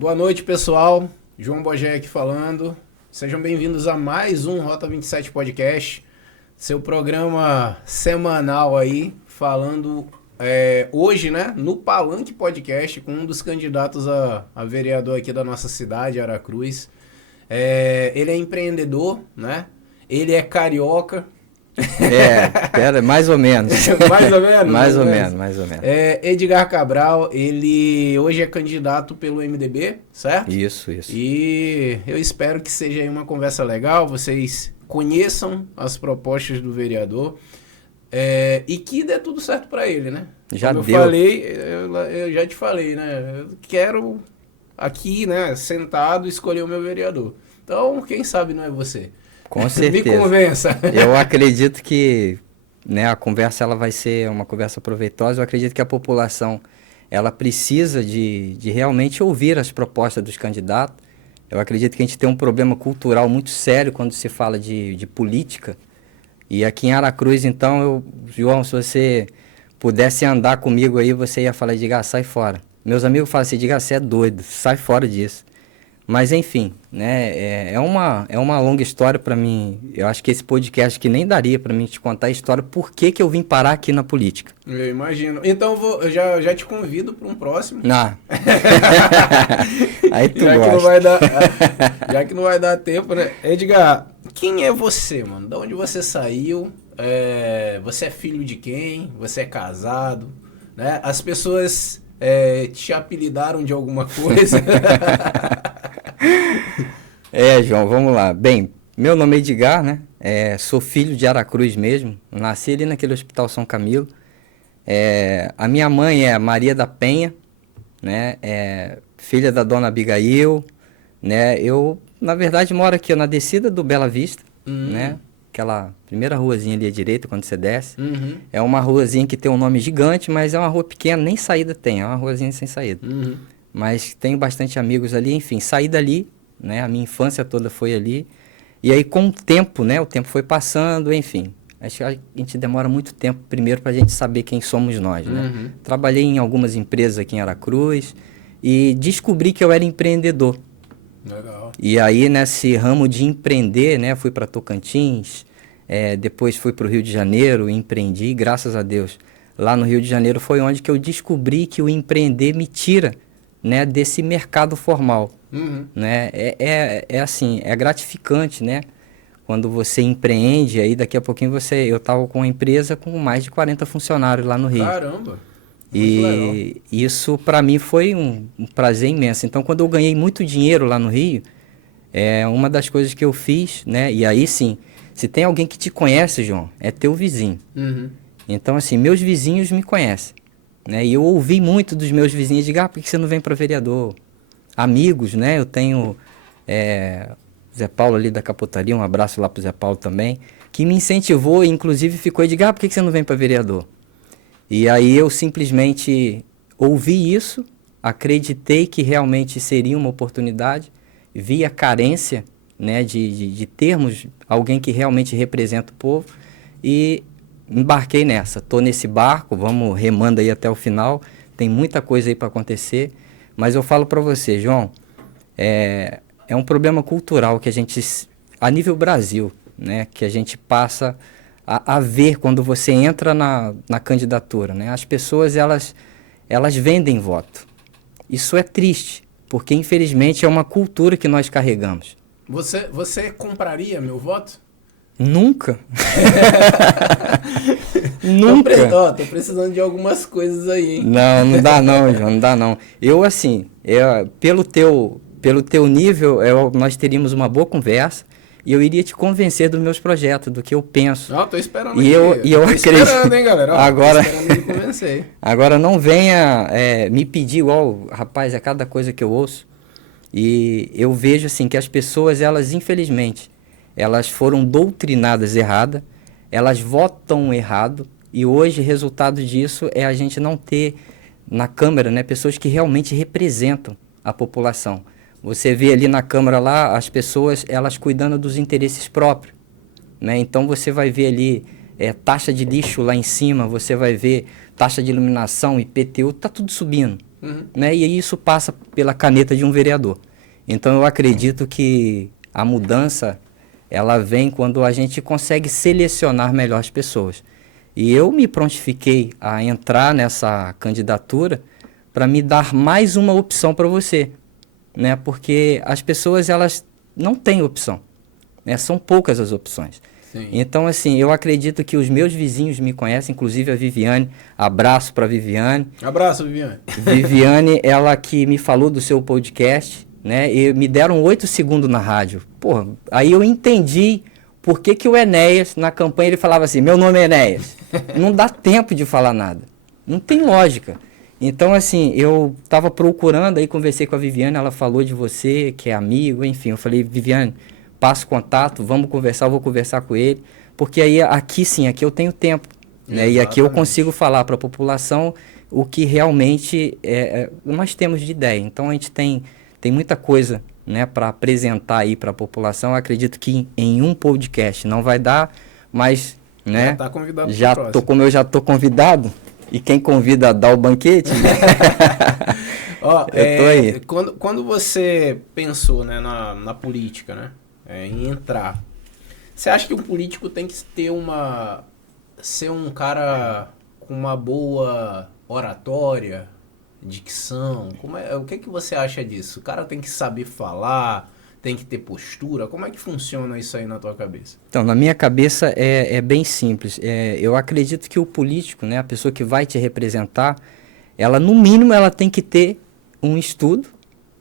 Boa noite, pessoal. João Bogé aqui falando. Sejam bem-vindos a mais um Rota 27 Podcast, seu programa semanal aí, falando hoje, né, no Palanque Podcast, com um dos candidatos a vereador aqui da nossa cidade, Aracruz. Ele é empreendedor, né? Ele é carioca. Mais ou menos. Mais ou menos? Mais ou menos. Edgar Cabral, ele hoje é candidato pelo MDB, certo? Isso. E eu espero que seja aí uma conversa legal, vocês conheçam as propostas do vereador e que dê tudo certo para ele, né? Já Como deu. Eu já te falei, né? Eu quero aqui, né, sentado, escolher o meu vereador. Então, quem sabe não é você. Com certeza. Me convença. Eu acredito que, né, a conversa ela vai ser uma conversa proveitosa. Eu acredito que a população ela precisa de realmente ouvir as propostas dos candidatos. Eu acredito que a gente tem um problema cultural muito sério quando se fala de política. E aqui em Aracruz, então, João, se você pudesse andar comigo aí, você ia falar, Edgar, sai fora. Meus amigos falam assim, Edgar, você é doido, sai fora disso. Mas, enfim, né, é uma longa história para mim. Eu acho que esse podcast que nem daria para mim te contar a história por que eu vim parar aqui na política. Eu imagino. Então, eu já te convido para um próximo. Não. Aí tu já gosta. Que não vai dar, já que não vai dar tempo, né? Edgar, quem é você, mano? De onde você saiu? Você é filho de quem? Você é casado? Né? As pessoas te apelidaram de alguma coisa? João, vamos lá. Bem, meu nome é Edgar, né? Sou filho de Aracruz mesmo. Nasci ali naquele Hospital São Camilo. A minha mãe é Maria da Penha, né? Filha da dona Abigail, né? Eu, na verdade, moro aqui na descida do Bela Vista, né? Aquela primeira ruazinha ali à direita, quando você desce. É uma ruazinha que tem um nome gigante, mas é uma rua pequena, nem saída tem. É uma ruazinha sem saída. Mas tenho bastante amigos ali, enfim, saí dali, né? A minha infância toda foi ali. E aí, com o tempo, né? O tempo foi passando, enfim. Acho que a gente demora muito tempo, primeiro, para a gente saber quem somos nós, né? Trabalhei em algumas empresas aqui em Aracruz e descobri que eu era empreendedor. Legal. E aí, nesse ramo de empreender, né? Fui para Tocantins, depois fui para o Rio de Janeiro e empreendi, graças a Deus. Lá no Rio de Janeiro foi onde que eu descobri que o empreender me tira, né, desse mercado formal. Né? Assim, é gratificante, né? Quando você empreende, aí daqui a pouquinho eu estava com uma empresa com mais de 40 funcionários lá no Rio. Caramba! E isso para mim foi um prazer imenso. Então, quando eu ganhei muito dinheiro lá no Rio, uma das coisas que eu fiz, né? E aí sim, se tem alguém que te conhece, João, é teu vizinho. Então, assim, meus vizinhos me conhecem. Né? E eu ouvi muito dos meus vizinhos, dizer, por que você não vem para vereador? Amigos, né? Eu tenho Zé Paulo ali da Capotaria, um abraço lá pro Zé Paulo também, que me incentivou e inclusive ficou de por que você não vem para vereador? E aí eu simplesmente ouvi isso, acreditei que realmente seria uma oportunidade, vi a carência, né, de termos alguém que realmente representa o povo e embarquei nessa. Estou nesse barco, vamos remando aí até o final, tem muita coisa aí para acontecer, mas eu falo para você, João, é um problema cultural que a gente, a nível Brasil, né, que a gente passa a ver quando você entra na candidatura, né? As pessoas, elas vendem voto. Isso é triste, porque infelizmente é uma cultura que nós carregamos. Você compraria meu voto? Nunca. Nunca. Tô precisando de algumas coisas aí, hein? Não dá não, João, não dá não. Eu, assim, pelo teu nível, nós teríamos uma boa conversa e eu iria te convencer dos meus projetos, do que eu penso. Tô esperando e eu acredito. Esperando, hein, galera? Agora, tô esperando me convencer. Agora não venha me pedir igual, rapaz, é cada coisa que eu ouço. E eu vejo, assim, que as pessoas, elas, infelizmente, elas foram doutrinadas errada, elas votam errado, e hoje o resultado disso é a gente não ter na Câmara, né, pessoas que realmente representam a população. Você vê ali na Câmara lá as pessoas, elas cuidando dos interesses próprios, né? Então você vai ver ali taxa de lixo lá em cima, você vai ver taxa de iluminação, IPTU, tá tudo subindo. né? E isso passa pela caneta de um vereador. Então eu acredito que a mudança ela vem quando a gente consegue selecionar melhor as pessoas. E eu me prontifiquei a entrar nessa candidatura para me dar mais uma opção para você, né? Porque as pessoas elas não têm opção, né? São poucas as opções. Sim. Então, assim, eu acredito que os meus vizinhos me conhecem, inclusive a Viviane. Abraço para Viviane. Abraço, Viviane. Viviane, ela que me falou do seu podcast, né? E me deram 8 segundos na rádio. Porra, aí eu entendi por que o Enéas, na campanha, ele falava assim, meu nome é Enéas. Não dá tempo de falar nada. Não tem lógica. Então, assim, eu estava procurando, aí conversei com a Viviane, ela falou de você, que é amigo, enfim. Eu falei, Viviane, passa o contato, vamos conversar, eu vou conversar com ele. Porque aí, aqui sim, aqui eu tenho tempo. Né? E aqui eu consigo falar para a população o que realmente nós temos de ideia. Então, a gente tem muita coisa, né, para apresentar aí para a população. Eu acredito que em um podcast não vai dar, mas, né, já está convidado. Como eu já estou convidado, e quem convida dá o banquete. Ó, quando você pensou, né, na política, né, em entrar, você acha que um político tem que ser um cara com uma boa oratória, dicção? O que você acha disso? O cara tem que saber falar, tem que ter postura? Como é que funciona isso aí na tua cabeça? Então, na minha cabeça é bem simples. Eu acredito que o político, né, a pessoa que vai te representar, ela no mínimo ela tem que ter um estudo,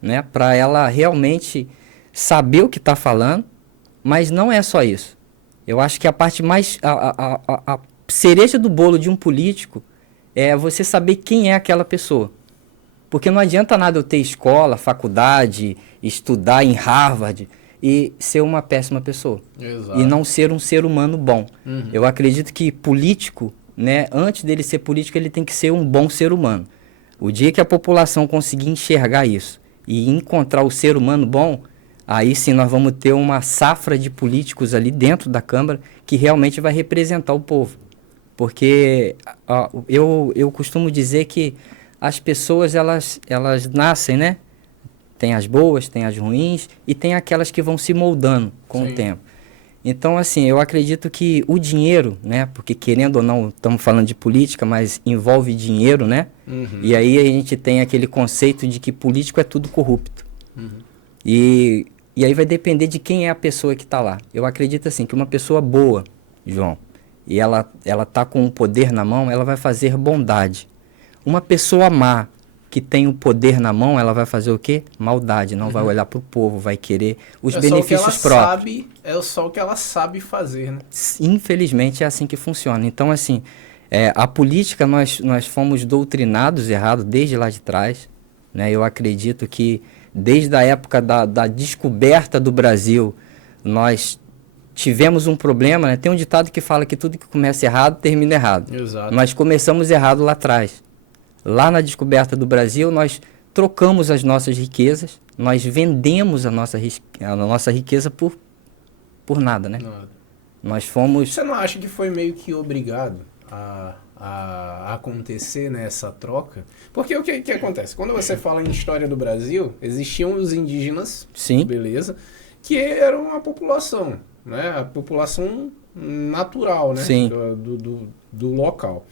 né, para ela realmente saber o que está falando, mas não é só isso. Eu acho que a parte mais a cereja do bolo de um político é você saber quem é aquela pessoa. Porque não adianta nada eu ter escola, faculdade, estudar em Harvard e ser uma péssima pessoa. Exato. E não ser um ser humano bom. Eu acredito que político, né, antes dele ser político, ele tem que ser um bom ser humano. O dia que a população conseguir enxergar isso e encontrar o ser humano bom, aí sim nós vamos ter uma safra de políticos ali dentro da Câmara que realmente vai representar o povo. Porque eu costumo dizer que as pessoas, elas nascem, né? Tem as boas, tem as ruins e tem aquelas que vão se moldando com o tempo. Então, assim, eu acredito que o dinheiro, né? Porque querendo ou não, estamos falando de política, mas envolve dinheiro, né? E aí a gente tem aquele conceito de que político é tudo corrupto. E aí vai depender de quem é a pessoa que está lá. Eu acredito, assim, que uma pessoa boa, João, e ela tá com o poder na mão, ela vai fazer bondade. Uma pessoa má, que tem o poder na mão, ela vai fazer o quê? Maldade, não vai olhar para o povo, vai querer os benefícios próprios. É só o que ela sabe fazer, né? Infelizmente é assim que funciona. Então, assim, a política nós fomos doutrinados errado desde lá de trás. Né? Eu acredito que desde a época da descoberta do Brasil, nós tivemos um problema, né? Tem um ditado que fala que tudo que começa errado, termina errado. Exato. Nós começamos errado lá atrás. Lá na descoberta do Brasil, nós trocamos as nossas riquezas, nós vendemos a nossa riqueza por nada, né? Nada. Nós fomos... Você não acha que foi meio que obrigado a acontecer nessa troca? Porque o que acontece? Quando você fala em história do Brasil, existiam os indígenas, Sim. Beleza, que eram a população, né? A população natural, né? Sim. Do local.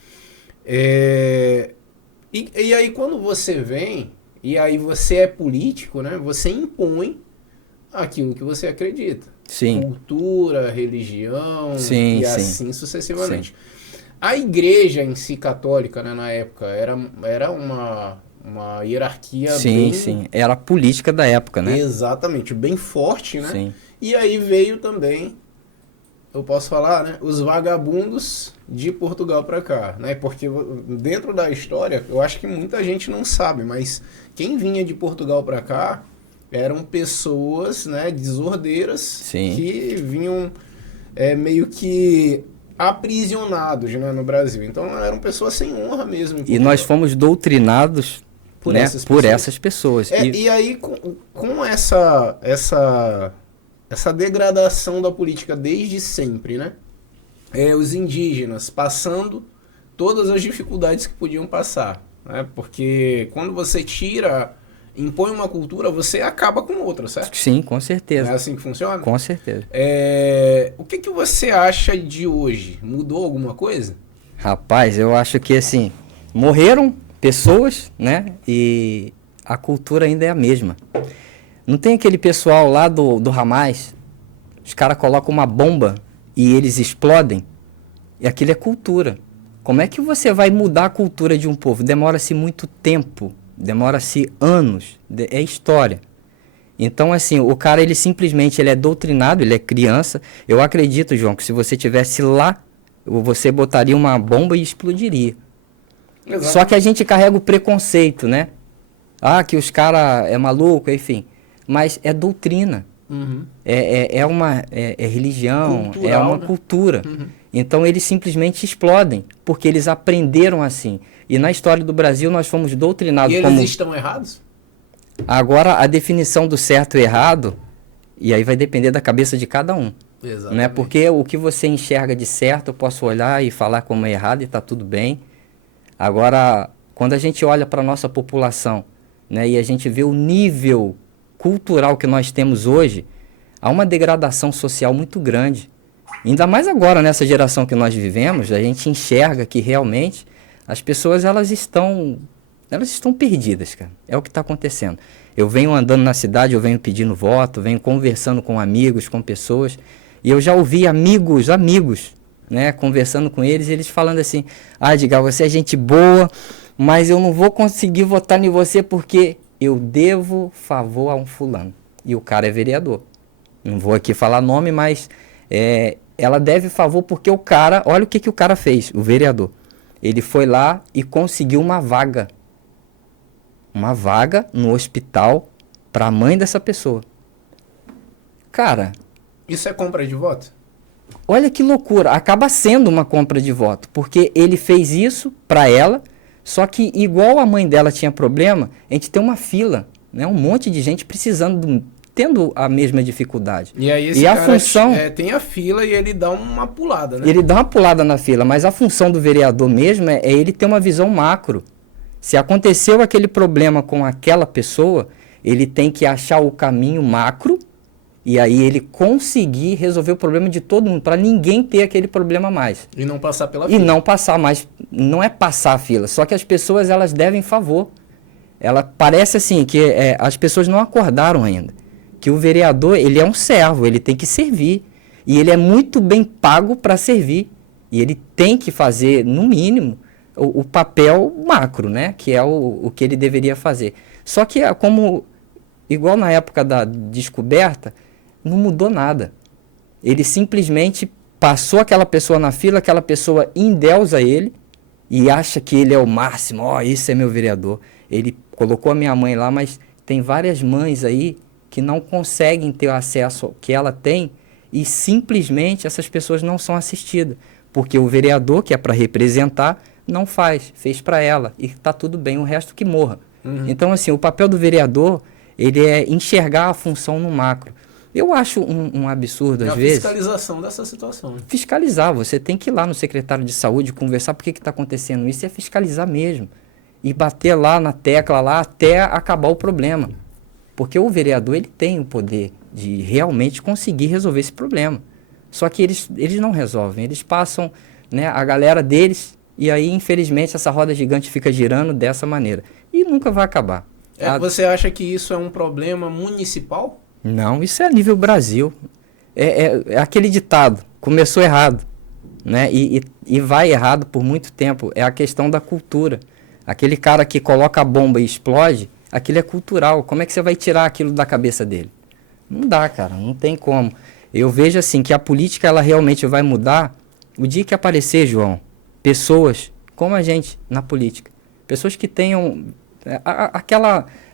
E aí quando você vem, e aí você é político, né? Você impõe aquilo que você acredita. Sim. Cultura, religião, sim, e sim. assim sucessivamente. Sim. A igreja em si católica, né, na época, era uma hierarquia bem... Sim, era a política da época, né? Exatamente, bem forte, né? Sim. E aí veio também, eu posso falar, né, os vagabundos de Portugal para cá, né? Porque dentro da história, eu acho que muita gente não sabe, mas quem vinha de Portugal para cá eram pessoas, né, desordeiras, Sim. que vinham meio que aprisionados, né, no Brasil. Então eram pessoas sem honra mesmo. E nós fomos doutrinados por, né, essas pessoas. E aí com essa degradação da política desde sempre, né? Os indígenas passando todas as dificuldades que podiam passar, né? Porque quando você impõe uma cultura, você acaba com outra, certo? Sim, com certeza. Não é assim que funciona? Com certeza. O que você acha de hoje? Mudou alguma coisa? Rapaz, eu acho que assim, morreram pessoas, né? E a cultura ainda é a mesma. Não tem aquele pessoal lá do Hamas, os caras colocam uma bomba e eles explodem, e aquilo é cultura. Como é que você vai mudar a cultura de um povo? Demora-se muito tempo, demora-se anos, é história. Então, assim, o cara, ele simplesmente ele é doutrinado, ele é criança. Eu acredito, João, que se você tivesse lá, você botaria uma bomba e explodiria. Exato. Só que a gente carrega o preconceito, né? Ah, que os caras é maluco, enfim. Mas é doutrina. Uhum. É religião, cultural, é uma né? cultura. Uhum. Então eles simplesmente explodem, porque eles aprenderam assim. E na história do Brasil nós fomos doutrinados como... E eles estão errados? Agora a definição do certo e errado, e aí vai depender da cabeça de cada um. Exatamente. Né? Porque o que você enxerga de certo, eu posso olhar e falar como é errado e está tudo bem. Agora, quando a gente olha para a nossa população, né, e a gente vê o nível cultural que nós temos hoje, há uma degradação social muito grande. Ainda mais agora, nessa geração que nós vivemos, a gente enxerga que realmente as pessoas elas estão perdidas, cara. É o que está acontecendo. Eu venho andando na cidade, eu venho pedindo voto, venho conversando com amigos, com pessoas, e eu já ouvi amigos, né, conversando com eles, e eles falando assim, Edgar, você é gente boa, mas eu não vou conseguir votar em você porque eu devo favor a um fulano. E o cara é vereador. Não vou aqui falar nome, mas ela deve favor porque o cara, olha o que o cara fez, o vereador. Ele foi lá e conseguiu uma vaga no hospital para a mãe dessa pessoa. Cara... Isso é compra de voto? Olha que loucura, acaba sendo uma compra de voto, porque ele fez isso para ela, só que igual a mãe dela tinha problema, a gente tem uma fila, né, um monte de gente precisando, tendo a mesma dificuldade. E aí esse cara função, tem a fila e ele dá uma pulada, né? Ele dá uma pulada na fila, mas a função do vereador mesmo é ele ter uma visão macro. Se aconteceu aquele problema com aquela pessoa, ele tem que achar o caminho macro e aí ele conseguir resolver o problema de todo mundo, para ninguém ter aquele problema mais. E não passar pela fila. E não passar mais, não é passar a fila, só que as pessoas elas devem favor. Ela parece assim que as pessoas não acordaram ainda, que o vereador ele é um servo, ele tem que servir e ele é muito bem pago para servir e ele tem que fazer no mínimo o papel macro, né? Que é o que ele deveria fazer. Só que como igual na época da descoberta, não mudou nada. Ele simplesmente passou aquela pessoa na fila, aquela pessoa endeusa ele e acha que ele é o máximo. Isso é meu vereador. Ele colocou a minha mãe lá, mas tem várias mães aí que não conseguem ter o acesso que ela tem e simplesmente essas pessoas não são assistidas. Porque o vereador, que é para representar, não fez para ela e está tudo bem, o resto que morra. Uhum. Então, assim, o papel do vereador, ele é enxergar a função no macro. Eu acho um absurdo, às vezes... A fiscalização dessa situação. Fiscalizar, você tem que ir lá no secretário de saúde, conversar por que está acontecendo isso, é fiscalizar mesmo. E bater lá na tecla, lá, até acabar o problema. Porque o vereador, ele tem o poder de realmente conseguir resolver esse problema. Só que eles não resolvem, eles passam, né, a galera deles, e aí, infelizmente, essa roda gigante fica girando dessa maneira. E nunca vai acabar. Você acha que isso é um problema municipal? Não, isso é a nível Brasil. É aquele ditado, começou errado, né? E vai errado por muito tempo. É a questão da cultura. Aquele cara que coloca a bomba e explode, aquilo é cultural. Como é que você vai tirar aquilo da cabeça dele? Não dá, cara, não tem como. Eu vejo assim que a política ela realmente vai mudar o dia que aparecer, João, pessoas como a gente na política. Pessoas que tenham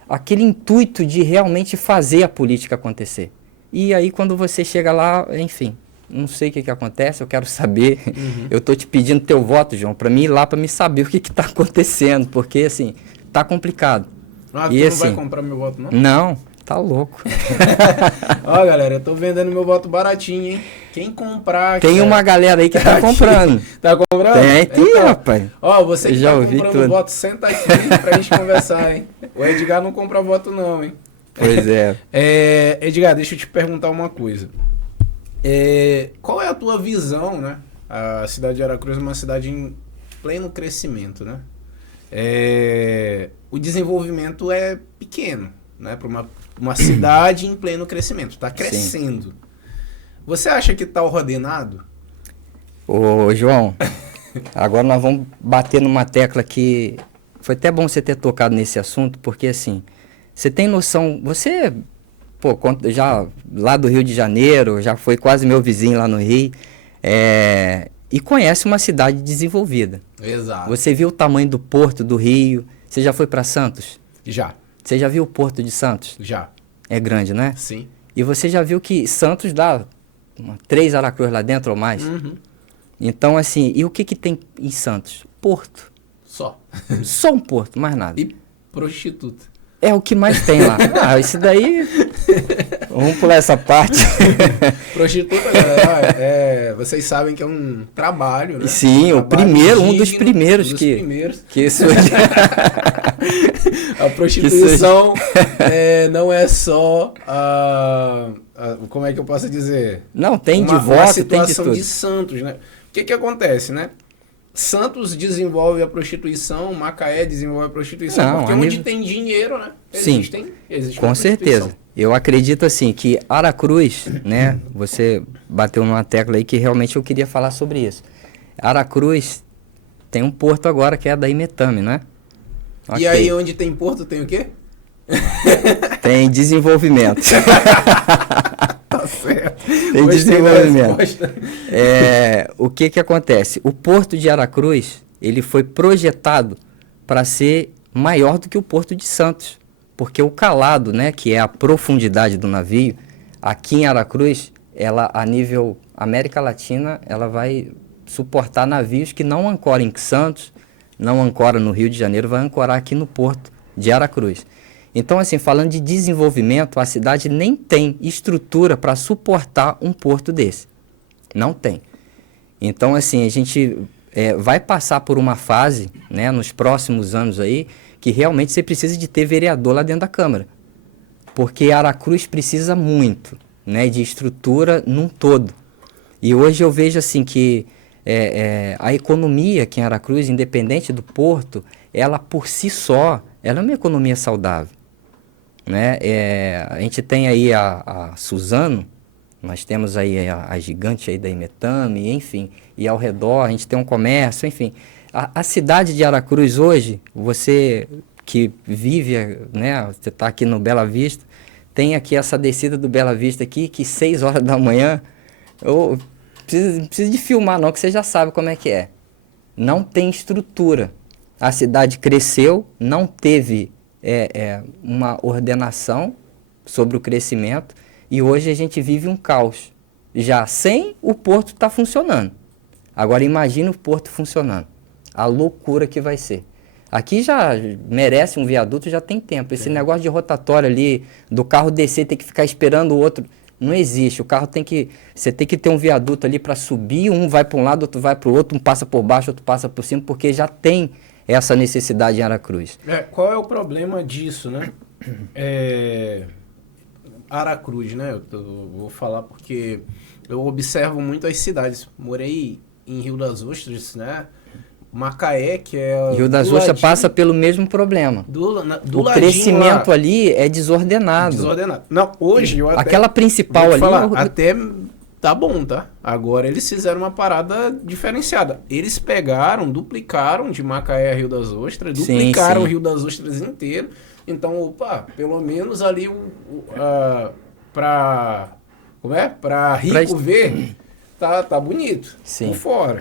aquele intuito de realmente fazer a política acontecer. E aí quando você chega lá, enfim, não sei o que acontece, eu quero saber. Uhum. Eu estou te pedindo teu voto, João, para mim ir lá para me saber o que está acontecendo, porque assim, tá complicado. Tu não vai comprar meu voto, não? Não, Tá louco. Ó, galera, eu tô vendendo meu voto baratinho, hein? Quem comprar... Tem uma galera aí que tá comprando. Tá comprando? Tem, então, rapaz. Ó, você que já tá ouvi comprando tudo. voto, senta aqui pra gente conversar, hein? O Edgar não compra voto não, hein? Pois é. Edgar, deixa eu te perguntar uma coisa. Qual é a tua visão, né? A cidade de Aracruz é uma cidade em pleno crescimento, né? O desenvolvimento é pequeno, né? Para uma cidade em pleno crescimento. Está crescendo. Sim. Você acha que está ordenado? Ô, João, agora nós vamos bater numa tecla que... Foi até bom você ter tocado nesse assunto, porque assim, você tem noção... Você, pô, já lá do Rio de Janeiro, já foi quase meu vizinho lá no Rio, e conhece uma cidade desenvolvida. Exato. Você viu o tamanho do Porto do Rio? Você já foi para Santos? Já. Você já viu o Porto de Santos? Já. É grande, né? Sim. E você já viu que Santos dá 3 Aracruz lá dentro ou mais? Uhum. Então, assim, e o que tem em Santos? Porto. Só. Só um porto, mais nada. E prostituta. É o que mais tem lá. Isso daí... Vamos pular essa parte. Prostituta, galera, vocês sabem que é um trabalho, né? Sim, um o primeiro, um dos primeiros que isso... A prostituição não é só como é que eu posso dizer? Não, tem uma divórcio, tem de situação tudo. de Santos, né? O que acontece, né? Santos desenvolve a prostituição, Macaé desenvolve a prostituição, porque onde tem dinheiro, né? Existe com certeza. Eu acredito assim que Aracruz, né? Você bateu numa tecla aí que realmente eu queria falar sobre isso. Aracruz tem um porto agora que é da Imetame, né? Okay. E aí onde tem porto tem o quê? Tem desenvolvimento. Tá certo. Tem desenvolvimento. O que acontece? O porto de Aracruz, ele foi projetado para ser maior do que o porto de Santos. Porque o calado, né, que é a profundidade do navio, aqui em Aracruz, ela, a nível América Latina, ela vai suportar navios que não ancoram em Santos, não ancora no Rio de Janeiro, vai ancorar aqui no porto de Aracruz. Então, assim, falando de desenvolvimento, a cidade nem tem estrutura para suportar um porto desse. Não tem. Então, assim, a gente vai passar por uma fase, né, nos próximos anos aí, que realmente você precisa de ter vereador lá dentro da Câmara. Porque Aracruz precisa muito, né, de estrutura num todo. E hoje eu vejo assim que a economia aqui em Aracruz, independente do porto, ela por si só, ela é uma economia saudável. Né? A gente tem aí a Suzano, nós temos aí a gigante aí da Imetame, enfim, e ao redor a gente tem um comércio, enfim. A cidade de Aracruz hoje, você que vive, né, você está aqui no Bela Vista, tem aqui essa descida do Bela Vista aqui, que 6 horas da manhã, não precisa de filmar não, que você já sabe como é que é. Não tem estrutura. A cidade cresceu, não teve uma ordenação sobre o crescimento, e hoje a gente vive um caos. Já sem o porto estar funcionando. Agora imagine o porto funcionando. A loucura que vai ser. Aqui já merece um viaduto, já tem tempo. Esse negócio de rotatória ali, do carro descer, ter que ficar esperando o outro, não existe. O carro você tem que ter um viaduto ali para subir, um vai para um lado, outro vai para o outro, um passa por baixo, outro passa por cima, porque já tem essa necessidade em Aracruz. Qual é o problema disso, né? Aracruz, né? Eu vou falar porque eu observo muito as cidades. Morei em Rio das Ostras, né? Macaé, que é... Rio das Ostras passa pelo mesmo problema. O crescimento lá, ali é desordenado. Não, hoje eu até... Aquela principal ali... Até tá bom, tá? Agora eles fizeram uma parada diferenciada. Eles duplicaram de Macaé a Rio das Ostras, duplicaram o Rio das Ostras inteiro. Então, pelo menos ali pra rico ver... Tá bonito. Sim,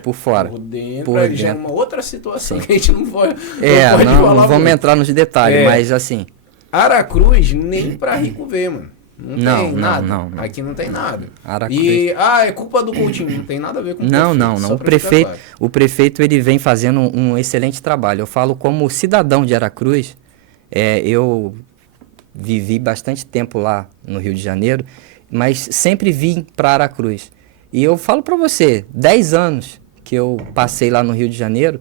por fora. Por dentro. Já é uma outra situação que a gente não pode falar. Não vamos entrar nos detalhes, mas assim... Aracruz nem pra rico ver, mano. Não tem nada. Não. Aqui não tem nada. Aracruz. E, é culpa do Coutinho. Não tem nada a ver com o prefeito. Não. O prefeito ele vem fazendo um excelente trabalho. Eu falo como cidadão de Aracruz, eu vivi bastante tempo lá no Rio de Janeiro, mas sempre vim para Aracruz. E eu falo para você, 10 anos que eu passei lá no Rio de Janeiro,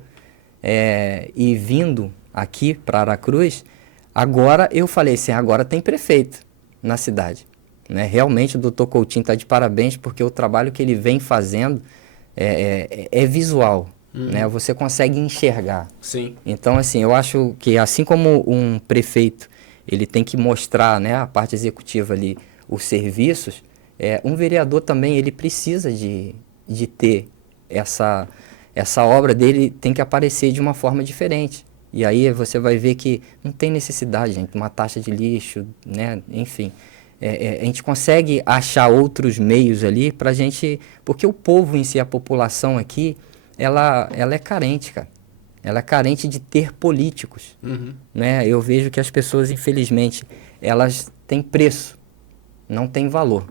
e vindo aqui para Aracruz, agora eu falei assim, agora tem prefeito na cidade. Né? Realmente o doutor Coutinho está de parabéns, porque o trabalho que ele vem fazendo é visual. Né? Você consegue enxergar. Sim. Então, assim, eu acho que assim como um prefeito ele tem que mostrar, né, a parte executiva ali, os serviços, um vereador também ele precisa de ter essa obra dele, tem que aparecer de uma forma diferente. E aí você vai ver que não tem necessidade, gente, uma taxa de lixo, né, enfim. A gente consegue achar outros meios ali para a gente... Porque o povo em si, a população aqui, ela é carente, cara. Ela é carente de ter políticos. Né? Eu vejo que as pessoas, infelizmente, elas têm preço, não têm valor.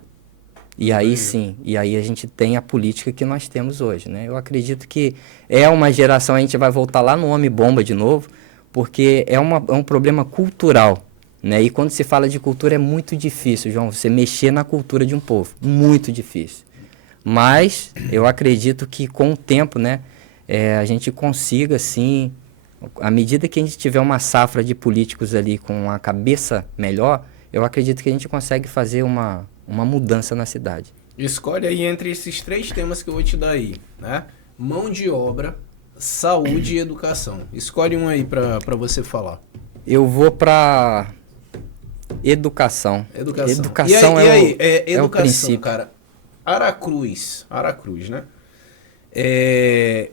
E aí sim, e aí a gente tem a política que nós temos hoje. Né? Eu acredito que é uma geração, a gente vai voltar lá no Homem-Bomba de novo, porque é um problema cultural. Né? E quando se fala de cultura é muito difícil, João, você mexer na cultura de um povo. Muito difícil. Mas eu acredito que com o tempo, né, a gente consiga, sim, à medida que a gente tiver uma safra de políticos ali com a cabeça melhor, eu acredito que a gente consegue fazer uma mudança na cidade. Escolhe aí entre esses 3 temas que eu vou te dar aí, né? Mão de obra, saúde e educação. Escolhe um aí para você falar. Eu vou para educação. Educação é o princípio. Cara. Aracruz, né? É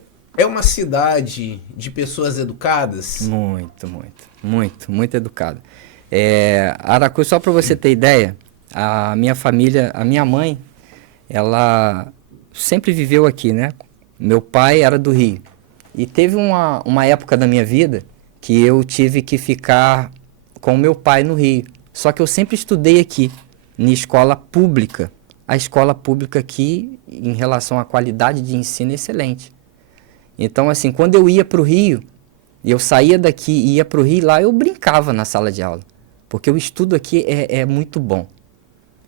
uma cidade de pessoas educadas? Muito educada. Aracruz, só para você ter ideia, a minha família, a minha mãe, ela sempre viveu aqui, né? Meu pai era do Rio. E teve uma época da minha vida que eu tive que ficar com meu pai no Rio. Só que eu sempre estudei aqui, em escola pública. A escola pública aqui, em relação à qualidade de ensino, é excelente. Então, assim, quando eu ia para o Rio, eu saía daqui e ia para o Rio, lá eu brincava na sala de aula. Porque o estudo aqui é muito bom.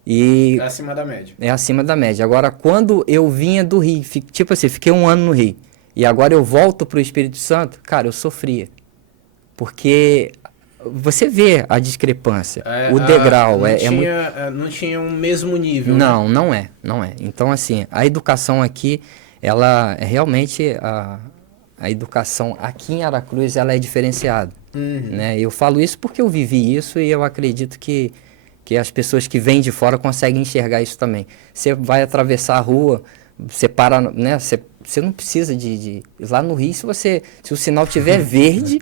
E é acima da média. É acima da média. Agora, quando eu vinha do Rio, tipo assim, fiquei 1 ano no Rio, e agora eu volto para o Espírito Santo, cara, eu sofria. Porque você vê a discrepância, o degrau. Não tinha um mesmo nível. Não, né? não é. Então, assim, a educação aqui, ela é realmente... A educação aqui em Aracruz, ela é diferenciada. Né? Eu falo isso porque eu vivi isso e eu acredito que as pessoas que vêm de fora conseguem enxergar isso também. Você vai atravessar a rua, você para, né? Você não precisa de... Lá no Rio, se o sinal tiver verde...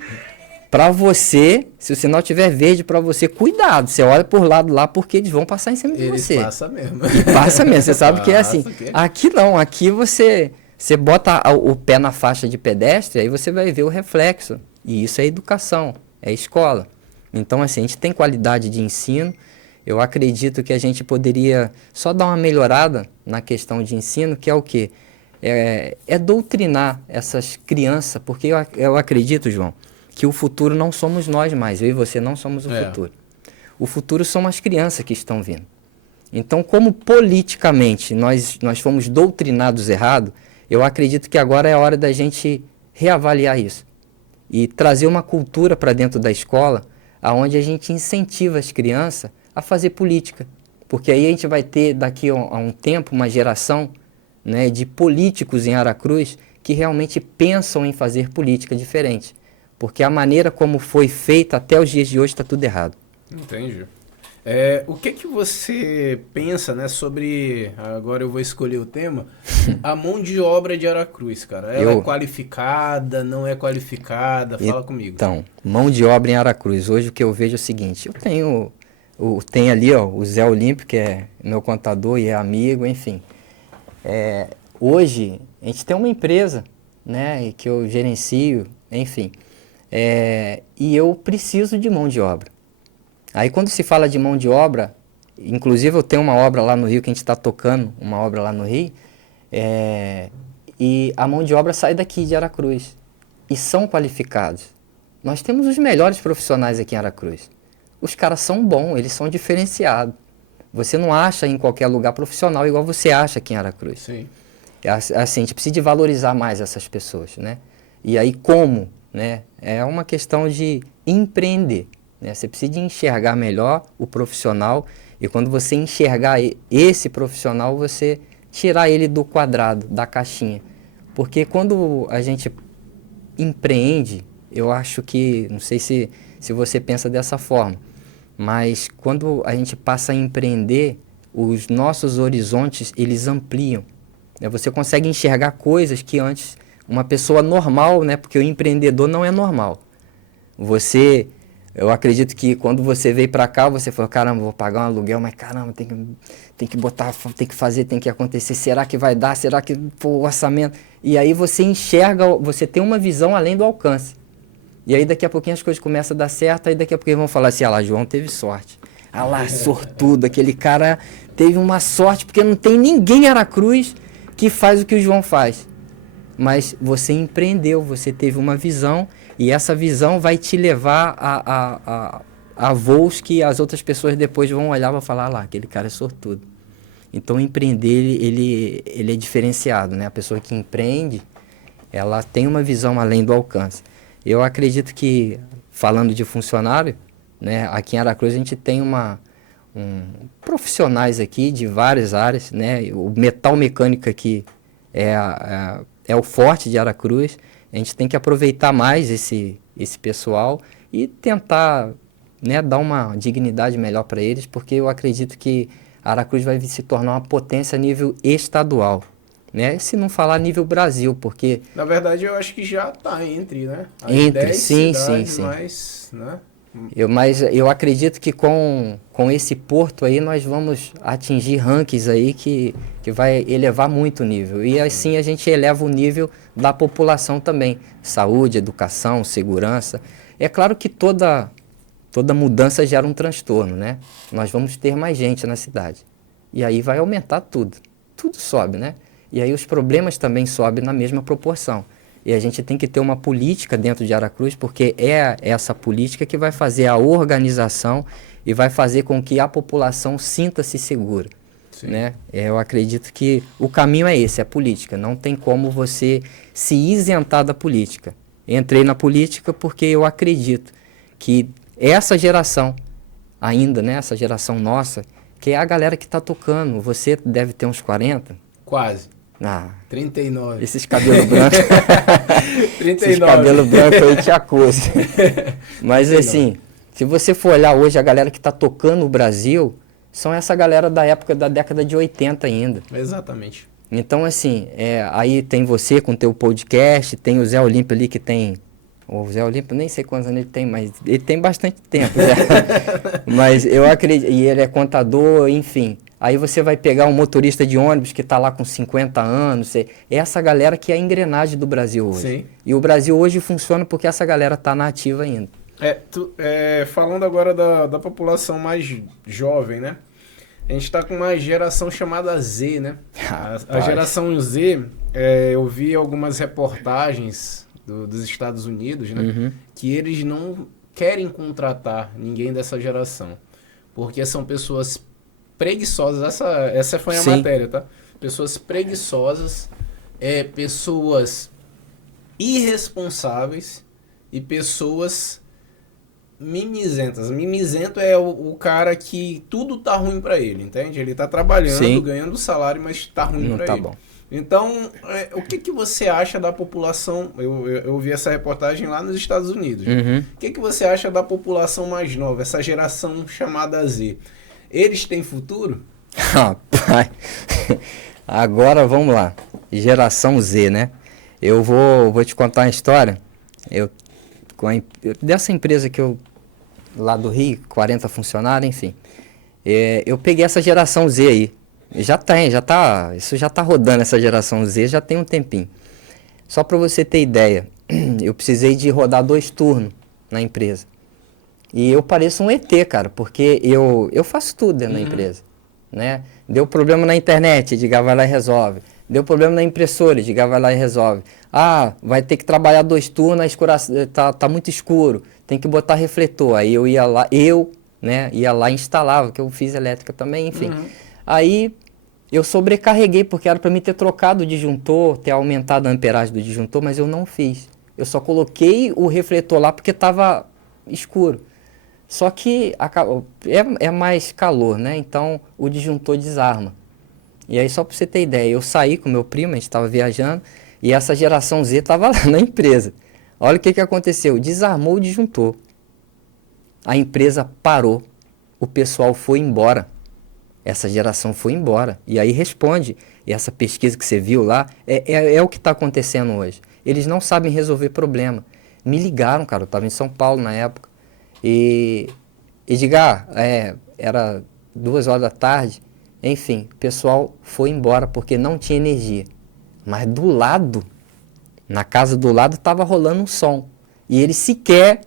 Para você, se o sinal tiver verde para você, cuidado. Você olha por lado lá porque eles vão passar em cima de você. Eles passam mesmo. E passa mesmo. Você sabe que é assim. Aqui não. Aqui você bota o pé na faixa de pedestre, aí você vai ver o reflexo. E isso é educação, é escola. Então, assim, a gente tem qualidade de ensino. Eu acredito que a gente poderia só dar uma melhorada na questão de ensino, que é o quê? É doutrinar essas crianças, porque eu acredito, João, que o futuro não somos nós mais, eu e você não somos o futuro. O futuro são as crianças que estão vindo. Então, como politicamente nós fomos doutrinados errado, eu acredito que agora é a hora da gente reavaliar isso. E trazer uma cultura para dentro da escola, onde a gente incentiva as crianças a fazer política. Porque aí a gente vai ter, daqui a um tempo, uma geração, né, de políticos em Aracruz que realmente pensam em fazer política diferente. Porque a maneira como foi feita até os dias de hoje está tudo errado. Entendi. O que você pensa, né, sobre... Agora eu vou escolher o tema. A mão de obra de Aracruz, cara. Ela é qualificada, não é qualificada? Fala comigo. Então, mão de obra em Aracruz. Hoje o que eu vejo é o seguinte. Eu tenho ali, ó, o Zé Olímpio, que é meu contador e é amigo, enfim. Hoje, a gente tem uma empresa, né, que eu gerencio, enfim... e eu preciso de mão de obra. Aí quando se fala de mão de obra, inclusive eu tenho uma obra lá no Rio, que a gente está tocando, uma obra lá no Rio, e a mão de obra sai daqui de Aracruz, e são qualificados. Nós temos os melhores profissionais aqui em Aracruz. os caras são bons, eles são diferenciados. Você não acha em qualquer lugar profissional igual você acha aqui em Aracruz. Sim. Assim, a gente precisa de valorizar mais essas pessoas, né? E aí como, né? É uma questão de empreender, né? Você precisa de enxergar melhor o profissional e quando você enxergar esse profissional, você tirar ele do quadrado, da caixinha. Porque quando a gente empreende, eu acho que, não sei se você pensa dessa forma, mas quando a gente passa a empreender, os nossos horizontes, eles ampliam. Né? Você consegue enxergar coisas que antes uma pessoa normal, né? Porque o empreendedor não é normal. Eu acredito que quando você veio para cá, você falou, caramba, vou pagar um aluguel, mas caramba, tem que botar, tem que fazer, tem que acontecer, será que vai dar, será que, pô, o orçamento... E aí você enxerga, você tem uma visão além do alcance. E aí daqui a pouquinho as coisas começam a dar certo, aí daqui a pouquinho vão falar assim, ah lá, João teve sorte. Ah lá, sortudo, aquele cara teve uma sorte, porque não tem ninguém em Aracruz que faz o que o João faz. Mas você empreendeu, você teve uma visão, e essa visão vai te levar a voos que as outras pessoas depois vão olhar e vão falar, ah lá, aquele cara é sortudo. Então empreender, ele é diferenciado, né? A pessoa que empreende, ela tem uma visão além do alcance. Eu acredito que, falando de funcionário, né, aqui em Aracruz a gente tem profissionais aqui de várias áreas, né, o metal mecânico aqui é o forte de Aracruz, a gente tem que aproveitar mais esse pessoal e tentar, né, dar uma dignidade melhor para eles, porque eu acredito que Aracruz vai se tornar uma potência a nível estadual. Né? Se não falar nível Brasil, porque... Na verdade, eu acho que já está entre, né? Entre, sim. Mas, né? Mas eu acredito que com esse porto aí, nós vamos atingir rankings aí que vai elevar muito o nível. E assim a gente eleva o nível da população também. Saúde, educação, segurança. É claro que toda mudança gera um transtorno, né? Nós vamos ter mais gente na cidade. E aí vai aumentar tudo. Tudo sobe, né? E aí os problemas também sobem na mesma proporção. E a gente tem que ter uma política dentro de Aracruz, porque é essa política que vai fazer a organização e vai fazer com que a população sinta-se segura. Né? Eu acredito que o caminho é esse, é a política. Não tem como você se isentar da política. Entrei na política porque eu acredito que essa geração, ainda, né, essa geração nossa, que é a galera que está tocando. Você deve ter uns 40? Quase. 39. Esses cabelos brancos. 39. Esses cabelos brancos aí te acusam. Mas 39. Assim, se você for olhar hoje a galera que está tocando o Brasil, são essa galera da época da década de 80 ainda. Exatamente. Então, assim, aí tem você com o teu podcast, tem o Zé Olímpio ali que tem... O Zé Olímpio, nem sei quantos anos ele tem, mas ele tem bastante tempo. Né? Mas eu acredito... E ele é contador, enfim... Aí você vai pegar um motorista de ônibus que está lá com 50 anos. É essa galera que é a engrenagem do Brasil hoje. Sim. E o Brasil hoje funciona porque essa galera está na ativa ainda. Falando agora da população mais jovem, né? A gente está com uma geração chamada Z, né? A geração Z, eu vi algumas reportagens dos Estados Unidos, né? Uhum. Que eles não querem contratar ninguém dessa geração. Porque são pessoas preguiçosas, essa foi a Sim. matéria, tá? Pessoas preguiçosas, pessoas irresponsáveis e pessoas mimizentas. Mimizento é o cara que tudo tá ruim pra ele, entende? Ele tá trabalhando, Sim. ganhando salário, mas tá ruim pra tá ele. Bom. Então, o que você acha da população? Eu vi essa reportagem lá nos Estados Unidos. Uhum. O que você acha da população mais nova, essa geração chamada Z? Eles têm futuro? Rapaz, agora vamos lá. Geração Z, né? Eu vou te contar uma história. Dessa empresa que lá do Rio, 40 funcionários, enfim. Eu peguei essa geração Z aí. Isso já tá rodando, essa geração Z, já tem um tempinho. Só para você ter ideia, eu precisei de rodar 2 turnos na empresa. E eu pareço um ET, cara, porque eu faço tudo dentro da empresa, né? Deu problema na internet, diga, vai lá e resolve. Deu problema na impressora, diga, vai lá e resolve. Ah, vai ter que trabalhar 2 turnos, tá muito escuro, tem que botar refletor. Aí eu ia lá, né? Ia lá e instalava, que eu fiz elétrica também, enfim. Aí eu sobrecarreguei, porque era para mim ter trocado o disjuntor, ter aumentado a amperagem do disjuntor, mas eu não fiz. Eu só coloquei o refletor lá porque estava escuro. Só que é mais calor, né? Então o disjuntor desarma. E aí, só para você ter ideia, eu saí com meu primo, a gente estava viajando, e essa geração Z estava lá na empresa. Olha o que aconteceu, desarmou o disjuntor. A empresa parou, o pessoal foi embora. Essa geração foi embora. E aí responde, e essa pesquisa que você viu lá, é o que está acontecendo hoje. Eles não sabem resolver problema. Me ligaram, cara, eu estava em São Paulo na época. E Edgar, era 2 horas da tarde, enfim, o pessoal foi embora porque não tinha energia. Mas do lado, na casa do lado, estava rolando um som. E eles sequer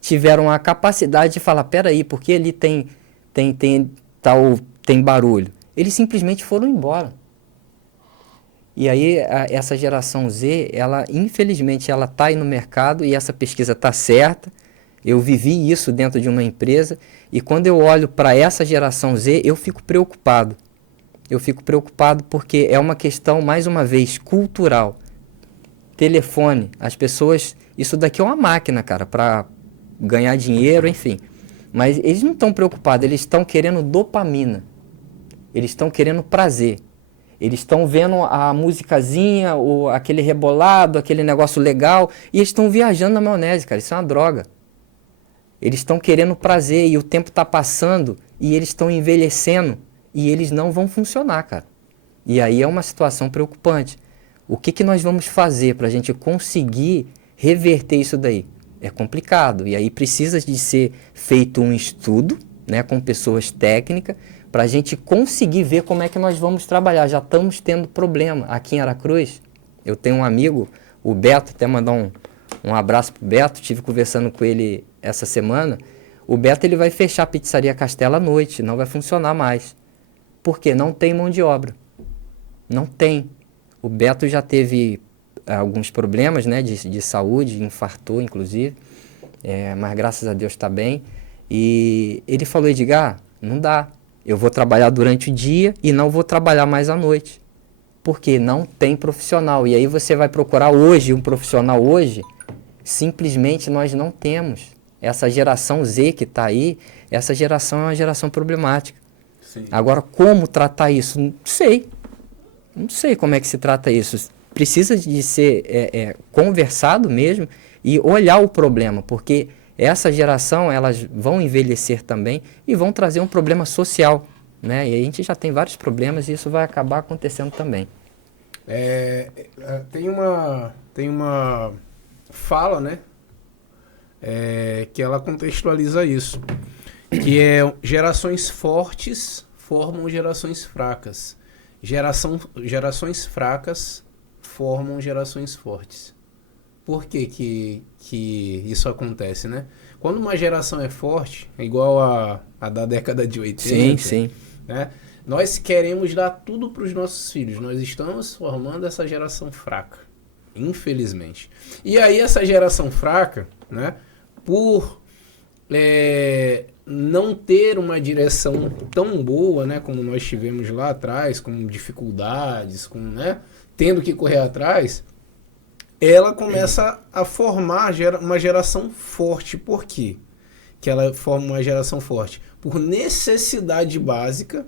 tiveram a capacidade de falar, peraí, porque ali tem barulho. Eles simplesmente foram embora. E aí essa geração Z, ela infelizmente ela está aí no mercado e essa pesquisa está certa. Eu vivi isso dentro de uma empresa e quando eu olho para essa geração Z, eu fico preocupado. Eu fico preocupado porque é uma questão, mais uma vez, cultural. Telefone, as pessoas... Isso daqui é uma máquina, cara, para ganhar dinheiro, enfim. Mas eles não estão preocupados, eles estão querendo dopamina. Eles estão querendo prazer. Eles estão vendo a musicazinha, aquele rebolado, aquele negócio legal, e eles estão viajando na maionese, cara. Isso é uma droga. Eles estão querendo prazer e o tempo está passando e eles estão envelhecendo e eles não vão funcionar, cara. E aí é uma situação preocupante. O que nós vamos fazer para a gente conseguir reverter isso daí? É complicado. E aí precisa de ser feito um estudo, né, com pessoas técnicas para a gente conseguir ver como é que nós vamos trabalhar. Já estamos tendo problema aqui em Aracruz. Eu tenho um amigo, o Beto, até mandar um abraço pro Beto, estive conversando com ele essa semana. O Beto ele vai fechar a Pizzaria Castela à noite, não vai funcionar mais. Por quê? Não tem mão de obra. Não tem. O Beto já teve alguns problemas, né, de saúde, infartou inclusive, mas graças a Deus está bem. E ele falou, Edgar, não dá. Eu vou trabalhar durante o dia e não vou trabalhar mais à noite. Porque não tem profissional. E aí você vai procurar hoje, um profissional hoje, simplesmente nós não temos. Essa geração Z que está aí, essa geração é uma geração problemática. Sim. Agora, como tratar isso? Não sei. Não sei como é que se trata isso. Precisa de ser conversado mesmo e olhar o problema, porque essa geração, elas vão envelhecer também e vão trazer um problema social, né? E a gente já tem vários problemas e isso vai acabar acontecendo também. Tem uma fala, né? Que ela contextualiza isso, que é gerações fortes formam gerações fracas. Gerações fracas formam gerações fortes. Por que isso acontece, né? Quando uma geração é forte, é igual a da década de 80, sim, sim. Né? Nós queremos dar tudo para os nossos filhos. Nós estamos formando essa geração fraca, infelizmente. E aí essa geração fraca, né, por não ter uma direção tão boa, né, como nós tivemos lá atrás, com dificuldades, né, tendo que correr atrás, ela começa a formar uma geração forte. Por quê que ela forma uma geração forte? Por necessidade básica,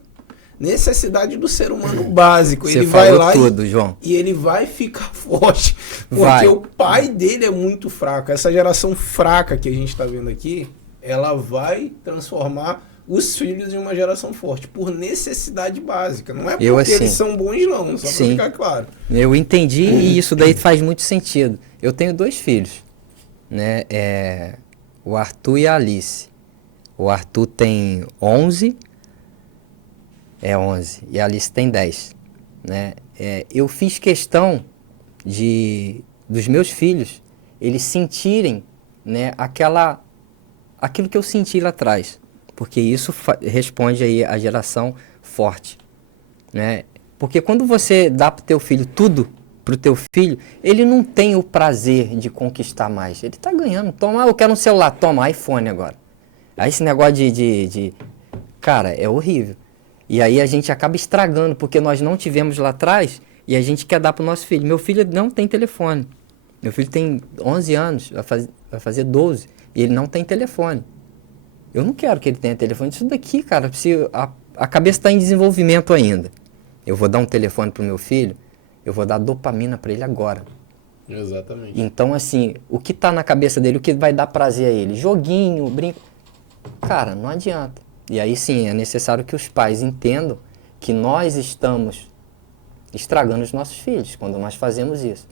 necessidade do ser humano básico. Você ele falou vai lá tudo, João. E ele vai ficar forte, porque o pai dele é muito fraco. Essa geração fraca que a gente está vendo aqui, ela vai transformar os filhos em uma geração forte, por necessidade básica. Não é porque eles são bons, não, só para ficar claro. Eu entendi e isso daí faz muito sentido. Eu tenho 2 filhos, né? O Arthur e a Alice. O Arthur tem 11, e a Alice tem 10. Né? Eu fiz questão dos meus filhos, eles sentirem, né, aquilo que eu senti lá atrás. Porque isso responde aí a geração forte, né? Porque quando você dá pro teu filho tudo, pro teu filho, ele não tem o prazer de conquistar mais. Ele tá ganhando. Toma, eu quero um celular, toma, iPhone agora. Aí esse negócio Cara, é horrível. E aí a gente acaba estragando, porque nós não tivemos lá atrás e a gente quer dar pro nosso filho. Meu filho não tem telefone. Meu filho tem 11 anos, vai fazer 12, e ele não tem telefone. Eu não quero que ele tenha telefone. Isso daqui, cara, se a cabeça está em desenvolvimento ainda. Eu vou dar um telefone pro meu filho, eu vou dar dopamina para ele agora. Exatamente. Então, assim, o que tá na cabeça dele, o que vai dar prazer a ele? Joguinho, brinco. Cara, não adianta. E aí sim, é necessário que os pais entendam que nós estamos estragando os nossos filhos quando nós fazemos isso.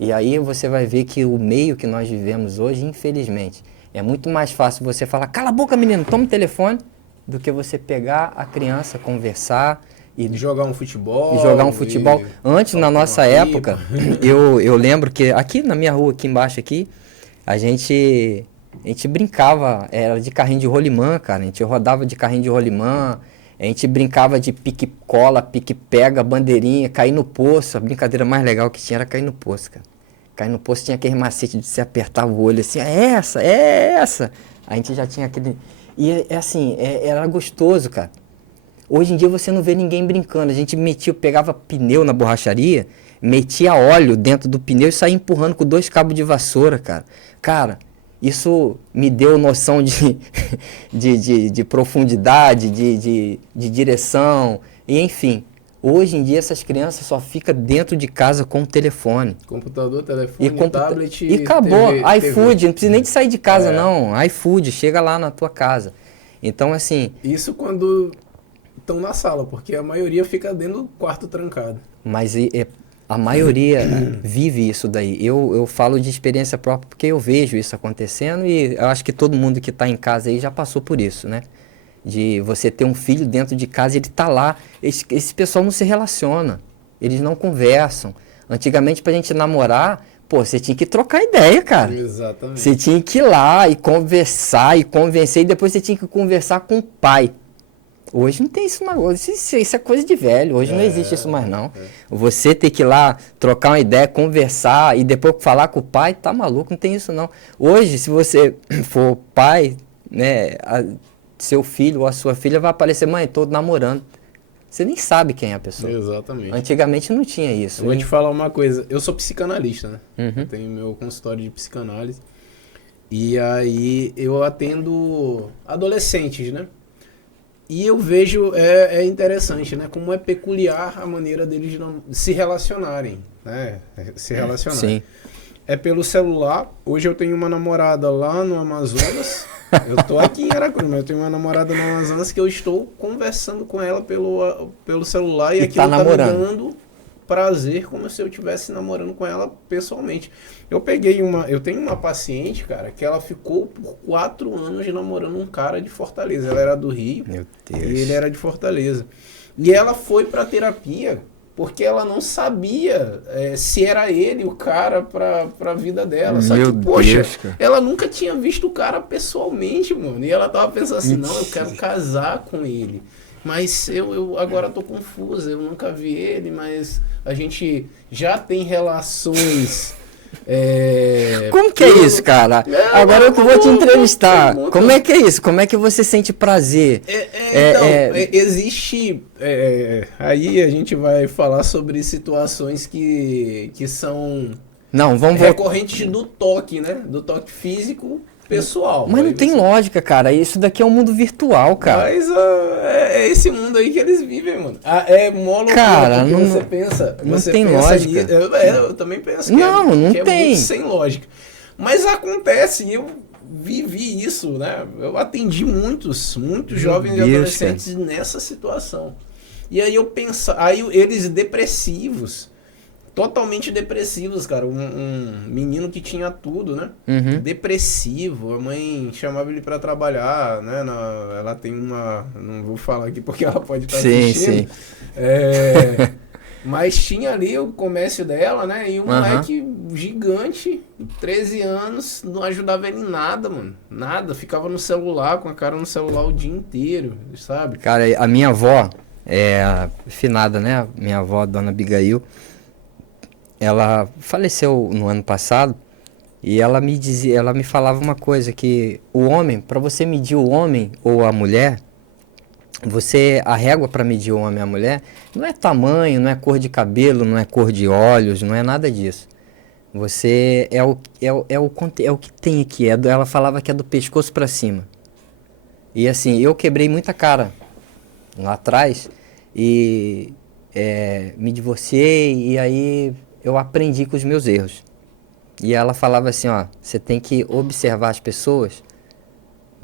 E aí você vai ver que o meio que nós vivemos hoje, infelizmente, é muito mais fácil você falar, cala a boca, menino, toma o telefone, do que você pegar a criança, conversar e jogar um futebol. Antes, na nossa época, eu lembro que aqui na minha rua, aqui embaixo, a gente brincava, era de carrinho de rolimã, cara. A gente rodava de carrinho de rolimã, a gente brincava de pique-cola, pique-pega, bandeirinha, cair no poço. A brincadeira mais legal que tinha era cair no poço, cara. Cair no poço tinha aquele macete de você apertar o olho assim, é essa. A gente já tinha aquele... E era gostoso, cara. Hoje em dia você não vê ninguém brincando. A gente pegava pneu na borracharia, metia óleo dentro do pneu e saía empurrando com 2 cabos de vassoura, cara. Cara, isso me deu noção de profundidade, de direção, e enfim. Hoje em dia essas crianças só ficam dentro de casa com o telefone. Computador, telefone, tablet e acabou. iFood, não precisa nem de sair de casa não. É. iFood, chega lá na tua casa. Então assim... Isso quando estão na sala, porque a maioria fica dentro do quarto trancado. Mas a maioria vive isso daí. Eu falo de experiência própria porque eu vejo isso acontecendo e eu acho que todo mundo que está em casa aí já passou por isso, né? De você ter um filho dentro de casa e ele tá lá. Esse pessoal não se relaciona. Eles não conversam. Antigamente, pra gente namorar, pô, você tinha que trocar ideia, cara. Exatamente. Você tinha que ir lá e conversar e convencer, e depois você tinha que conversar com o pai. Hoje não tem isso mais. Isso é coisa de velho. Hoje não existe isso mais, não. Você ter que ir lá, trocar uma ideia, conversar e depois falar com o pai, tá maluco, não tem isso não. Hoje, se você for pai, né, seu filho ou a sua filha vai aparecer, mãe, tô namorando. Você nem sabe quem é a pessoa. Exatamente. Antigamente não tinha isso. Eu vou te falar uma coisa. Eu sou psicanalista, né? Uhum. Eu tenho meu consultório de psicanálise. E aí eu atendo adolescentes, né? E eu vejo, é interessante, né? Como é peculiar a maneira deles se relacionarem, né? Se relacionarem. Sim. É pelo celular. Hoje eu tenho uma namorada lá no Amazonas. Eu tô aqui em Aracruz, mas eu tenho uma namorada no Amazonas que eu estou conversando com ela pelo celular e aquilo tá me dando prazer como se eu estivesse namorando com ela pessoalmente. Eu tenho uma paciente, cara, que ela ficou por 4 anos namorando um cara de Fortaleza. Ela era do Rio. Meu Deus. E ele era de Fortaleza. E ela foi pra terapia porque ela não sabia se era ele o cara pra vida dela. Só que, poxa, ela nunca tinha visto o cara pessoalmente, mano. E ela tava pensando assim, não, eu quero casar com ele. Mas eu agora tô confusa, eu nunca vi ele, mas a gente já tem relações... Como que é isso, cara? Agora eu vou te entrevistar. Como é que é isso? Como é que você sente prazer? Existe... aí a gente vai falar sobre situações que são... Não, vamos recorrentes do toque, né? Do toque físico pessoal. Mas não tem lógica, cara. Isso daqui é um mundo virtual, cara. Mas é esse mundo aí que eles vivem, mano. É mó loucura, cara, não, você pensa... Não tem lógica. Eu também penso não que tem. É muito sem lógica. Mas acontece, e eu vivi isso, né? Eu atendi muitos jovens e adolescentes nessa situação. E aí eu penso... Aí eles depressivos... Totalmente depressivos, cara. Um menino que tinha tudo, né? Uhum. Depressivo. A mãe chamava ele pra trabalhar, né? Ela tem uma... Não vou falar aqui porque ela pode estar assistindo. Sim. Mas tinha ali o comércio dela, né? E um moleque gigante, 13 anos, não ajudava ele em nada, mano. Nada. Ficava no celular, com a cara no celular o dia inteiro, sabe? Cara, a minha avó, finada, né? Minha avó, Dona Abigail, ela faleceu no ano passado E ela me dizia, ela me falava uma coisa, que o homem, para você medir o homem ou a mulher, a régua para medir o homem e a mulher, não é tamanho, não é cor de cabelo, não é cor de olhos, não é nada disso. Você é o que tem aqui. Ela falava que é do pescoço para cima. E assim, eu quebrei muita cara lá atrás e me divorciei e aí eu aprendi com os meus erros. E ela falava assim, ó, você tem que observar as pessoas,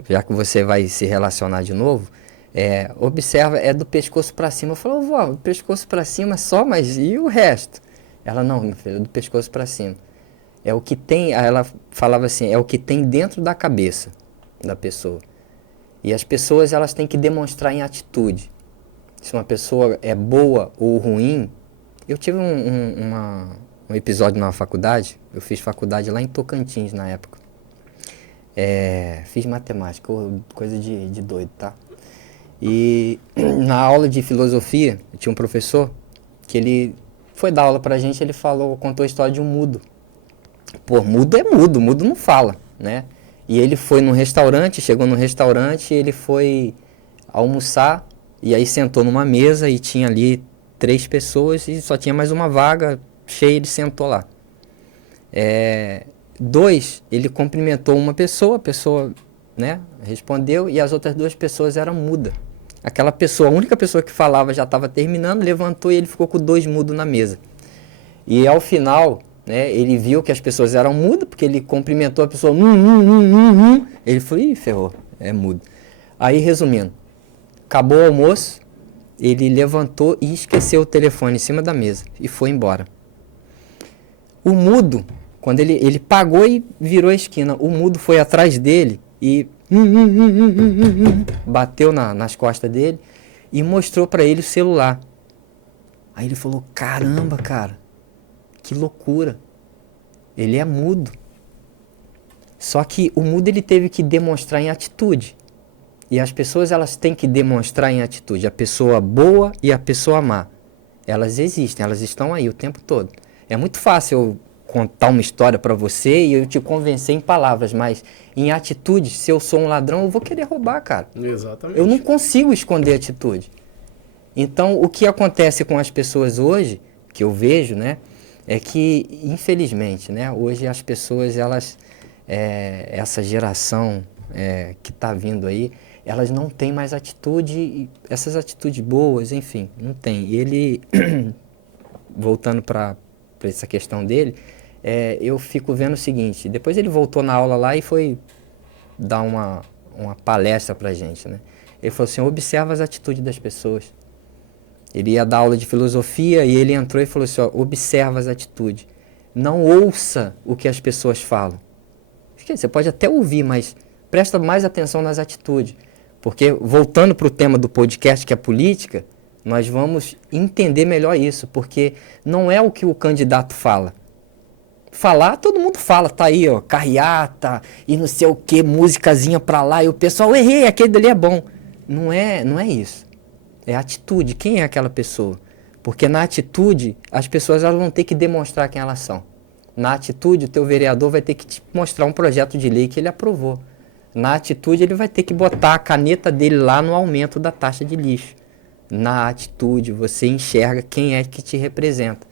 já que você vai se relacionar de novo, observa, é do pescoço para cima. Eu falei, vó, do pescoço para cima só, mas e o resto? Ela, não, meu filho, é do pescoço para cima. É o que tem, ela falava assim, é o que tem dentro da cabeça da pessoa. E as pessoas, elas têm que demonstrar em atitude. Se uma pessoa é boa ou ruim, eu tive um episódio na faculdade, eu fiz faculdade lá em Tocantins na época. Fiz matemática, coisa de doido, tá? E na aula de filosofia, tinha um professor que ele foi dar aula pra gente, ele contou a história de um mudo. Pô, mudo é mudo, mudo não fala, né? E ele foi num restaurante, chegou no restaurante, ele foi almoçar, e aí sentou numa mesa e tinha ali 3 pessoas e só tinha mais uma vaga cheia, ele sentou lá. 2, ele cumprimentou uma pessoa, a pessoa, né, respondeu, e as outras 2 pessoas eram mudas. Aquela pessoa, a única pessoa que falava já estava terminando, levantou e ele ficou com 2 mudos na mesa. E ao final, né, ele viu que as pessoas eram mudas, porque ele cumprimentou a pessoa, ele falou, ih, ferrou, é mudo. Aí, resumindo, acabou o almoço, ele levantou e esqueceu o telefone em cima da mesa e foi embora. O mudo, quando ele pagou e virou a esquina, o mudo foi atrás dele e bateu nas costas dele e mostrou para ele o celular. Aí ele falou, caramba, cara, que loucura. Ele é mudo. Só que o mudo ele teve que demonstrar em atitude. E as pessoas, elas têm que demonstrar em atitude. A pessoa boa e a pessoa má. Elas existem, elas estão aí o tempo todo. É muito fácil eu contar uma história para você e eu te convencer em palavras, mas em atitude, se eu sou um ladrão, eu vou querer roubar, cara. Exatamente. Eu não consigo esconder atitude. Então, o que acontece com as pessoas hoje, que eu vejo, né, é que, infelizmente, né, hoje as pessoas, elas, essa geração que está vindo aí, elas não têm mais atitude, essas atitudes boas, enfim, não tem. E ele, voltando para essa questão dele, eu fico vendo o seguinte, depois ele voltou na aula lá e foi dar uma palestra para a gente, né? Ele falou assim, observa as atitudes das pessoas. Ele ia dar aula de filosofia e ele entrou e falou assim, ó, observa as atitudes. Não ouça o que as pessoas falam. Você pode até ouvir, mas presta mais atenção nas atitudes. Porque, voltando para o tema do podcast, que é política, nós vamos entender melhor isso. Porque não é o que o candidato fala. Falar, todo mundo fala, tá aí, ó, carreata e não sei o que, musicazinha pra lá, e o pessoal, errei, aquele dali é bom. Não é isso. É atitude. Quem é aquela pessoa? Porque na atitude, as pessoas elas vão ter que demonstrar quem elas são. Na atitude, o teu vereador vai ter que te mostrar um projeto de lei que ele aprovou. Na atitude, ele vai ter que botar a caneta dele lá no aumento da taxa de lixo. Na atitude, você enxerga quem é que te representa.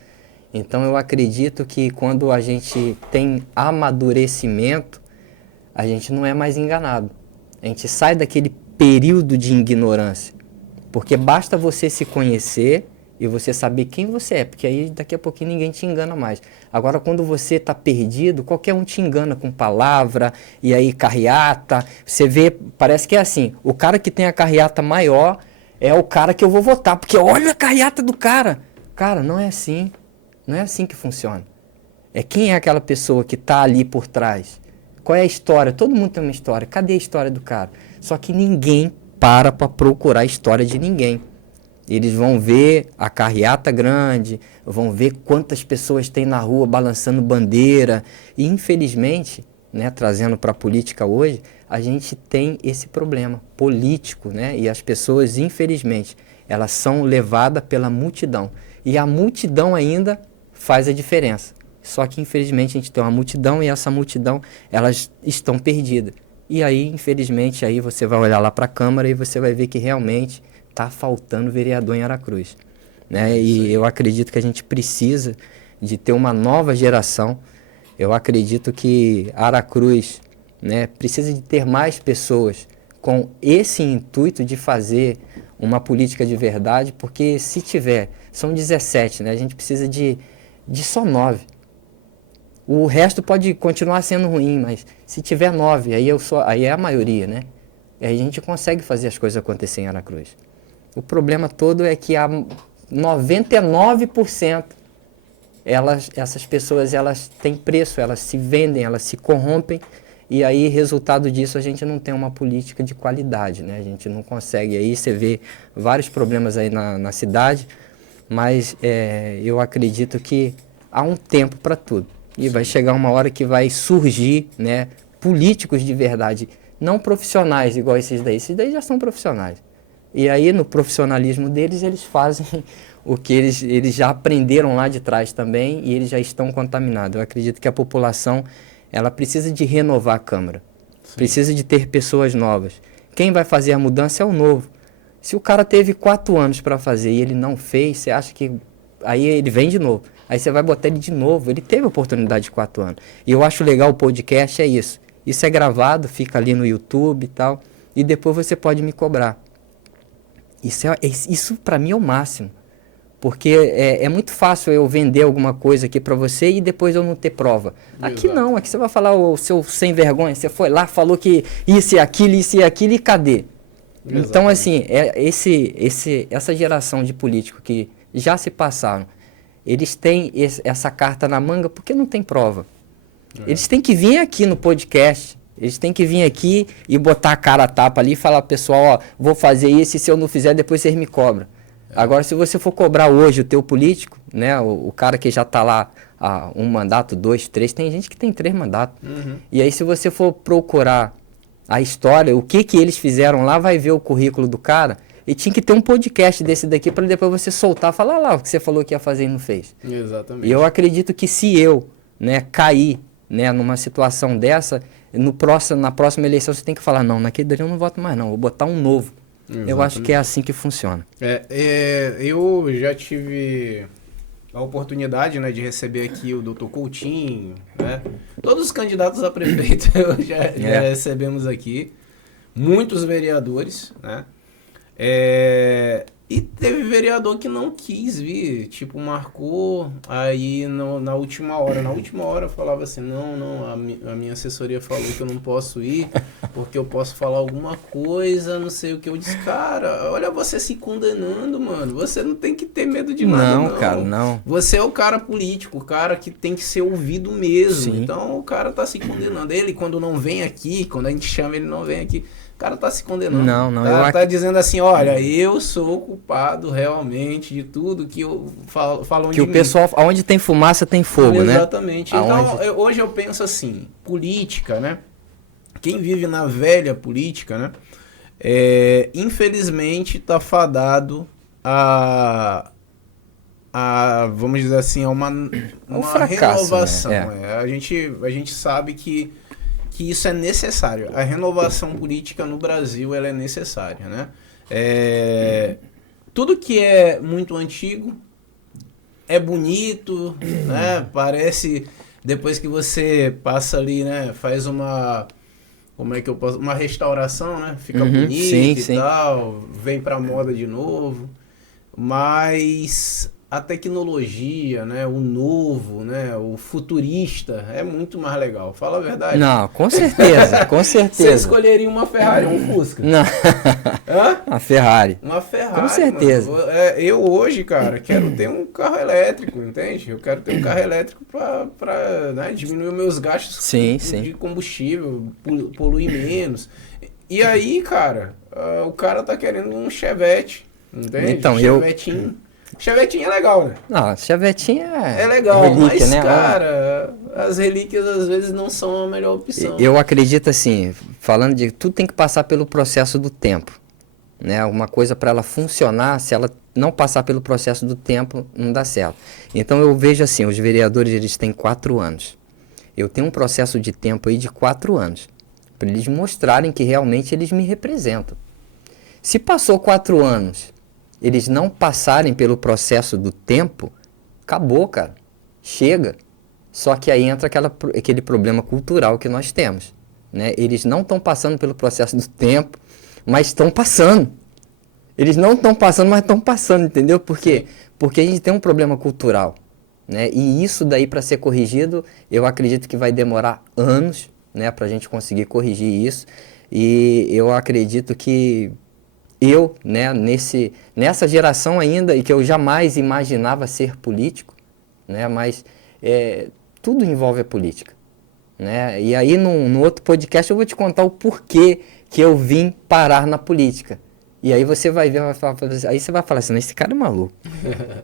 Então, eu acredito que quando a gente tem amadurecimento, a gente não é mais enganado. A gente sai daquele período de ignorância. Porque basta você se conhecer e você saber quem você é, porque aí daqui a pouquinho ninguém te engana mais. Agora, quando você está perdido, qualquer um te engana com palavra, e aí carreata, você vê, parece que é assim, o cara que tem a carreata maior é o cara que eu vou votar, porque olha a carreata do cara. Cara, não é assim. Não é assim que funciona. É quem é aquela pessoa que está ali por trás. Qual é a história? Todo mundo tem uma história. Cadê a história do cara? Só que ninguém para procurar a história de ninguém. Eles vão ver a carreata grande, vão ver quantas pessoas tem na rua balançando bandeira. E, infelizmente, né, trazendo para a política hoje, a gente tem esse problema político, né? E as pessoas, infelizmente, elas são levadas pela multidão. E a multidão ainda faz a diferença. Só que, infelizmente, a gente tem uma multidão e essa multidão, elas estão perdidas. E aí, infelizmente, aí você vai olhar lá para a Câmara e você vai ver que realmente está faltando vereador em Aracruz, né? E eu acredito que a gente precisa de ter uma nova geração. Eu acredito que Aracruz, né, precisa de ter mais pessoas com esse intuito de fazer uma política de verdade, porque se tiver, são 17, né? A gente precisa de só 9. O resto pode continuar sendo ruim, mas se tiver 9, aí é a maioria, né? E aí a gente consegue fazer as coisas acontecer em Aracruz. O problema todo é que 99% essas pessoas elas têm preço, elas se vendem, elas se corrompem, e aí, resultado disso, a gente não tem uma política de qualidade, né? A gente não consegue. Aí você vê vários problemas aí na cidade, mas eu acredito que há um tempo para tudo. E vai chegar uma hora que vai surgir, né, políticos de verdade, não profissionais igual esses daí. Esses daí já são profissionais. E aí, no profissionalismo deles, eles fazem o que eles já aprenderam lá de trás também e eles já estão contaminados. Eu acredito que a população ela precisa de renovar a Câmara. Sim. Precisa de ter pessoas novas. Quem vai fazer a mudança é o novo. Se o cara teve 4 anos para fazer e ele não fez, você acha que... Aí ele vem de novo. Aí você vai botar ele de novo. Ele teve a oportunidade de 4 anos. E eu acho legal o podcast, é isso. Isso é gravado, fica ali no YouTube e tal. E depois você pode me cobrar. Isso para mim é o máximo. Porque é muito fácil eu vender alguma coisa aqui para você e depois eu não ter prova. Aqui não, aqui você vai falar o seu sem vergonha. Você foi lá, falou que isso e aquilo e cadê? Exatamente. Então, assim, essa geração de políticos que já se passaram, eles têm essa carta na manga porque não tem prova. Eles têm que vir aqui no podcast, eles têm que vir aqui e botar a cara a tapa ali e falar, pessoal, ó, vou fazer isso e se eu não fizer, depois vocês me cobram. Agora, se você for cobrar hoje o teu político, né, o cara que já está lá há 1 mandato, 2, 3, tem gente que tem 3 mandatos. Uhum. E aí, se você for procurar a história, o que eles fizeram lá, vai ver o currículo do cara. E tinha que ter um podcast desse daqui para depois você soltar, falar lá o que você falou que ia fazer e não fez. Exatamente. E eu acredito que se eu, né, cair, né, numa situação dessa, na próxima eleição você tem que falar, não, naquele dali eu não voto mais não, vou botar um novo. Exatamente. Eu acho que é assim que funciona. Eu já tive a oportunidade, né, de receber aqui o Dr. Coutinho, né? Todos os candidatos a prefeito já recebemos aqui. Muitos vereadores, né? E teve vereador que não quis vir, tipo, marcou aí na última hora. Na última hora falava assim, não, a minha assessoria falou que eu não posso ir, porque eu posso falar alguma coisa, não sei o que. Eu disse, cara, olha você se condenando, mano. Você não tem que ter medo de nada, não. Não, cara, não. Você é o cara político, o cara que tem que ser ouvido mesmo. Sim. Então o cara tá se condenando. Ele, quando não vem aqui, quando a gente chama, ele não vem aqui. O cara tá se condenando. Não. Tá dizendo assim, olha, eu sou o culpado realmente de tudo que falam de mim. Que o pessoal, onde tem fumaça tem fogo, né? Exatamente. Então, hoje eu penso assim, política, né? Quem vive na velha política, né? Infelizmente tá fadado vamos dizer assim, a uma fracasso, renovação. Né? A gente sabe que isso é necessário. A renovação política no Brasil ela é necessária, né? Tudo que é muito antigo é bonito, né? Parece, depois que você passa ali, né? Faz uma restauração, né? Fica bonito e tal, vem pra moda de novo. Mas a tecnologia, né, o novo, né, o futurista é muito mais legal. Fala a verdade. Não, com certeza, com certeza. Você escolheria uma Ferrari ou um Fusca? Não. Uma Ferrari. Uma Ferrari. Com certeza. Eu hoje, cara, quero ter um carro elétrico, entende? Eu quero ter um carro elétrico para né, diminuir os meus gastos de combustível, poluir menos. E aí, cara, o cara tá querendo um Chevette, entende? Então, Chevetinho é legal, né? Não, Chevetinho é legal, relíquia, mas, né? Cara, as relíquias às vezes não são a melhor opção. Eu acredito assim, falando de tudo tem que passar pelo processo do tempo, né? Uma coisa para ela funcionar, se ela não passar pelo processo do tempo, não dá certo. Então eu vejo assim, os vereadores eles têm 4 anos. Eu tenho um processo de tempo aí de 4 anos, para eles mostrarem que realmente eles me representam. Se passou 4 anos, eles não passarem pelo processo do tempo, acabou, cara. Chega. Só que aí entra aquele problema cultural que nós temos, né? Eles não estão passando pelo processo do tempo, mas estão passando. Eles não estão passando, mas estão passando, entendeu? Por quê? Porque a gente tem um problema cultural, né? E isso daí, para ser corrigido, eu acredito que vai demorar anos, né, para a gente conseguir corrigir isso. E eu acredito que eu, né, nessa geração ainda, e que eu jamais imaginava ser político, né, mas tudo envolve a política, né? E aí, no outro podcast, eu vou te contar o porquê que eu vim parar na política. E aí você vai ver, aí você vai falar assim, esse cara é maluco.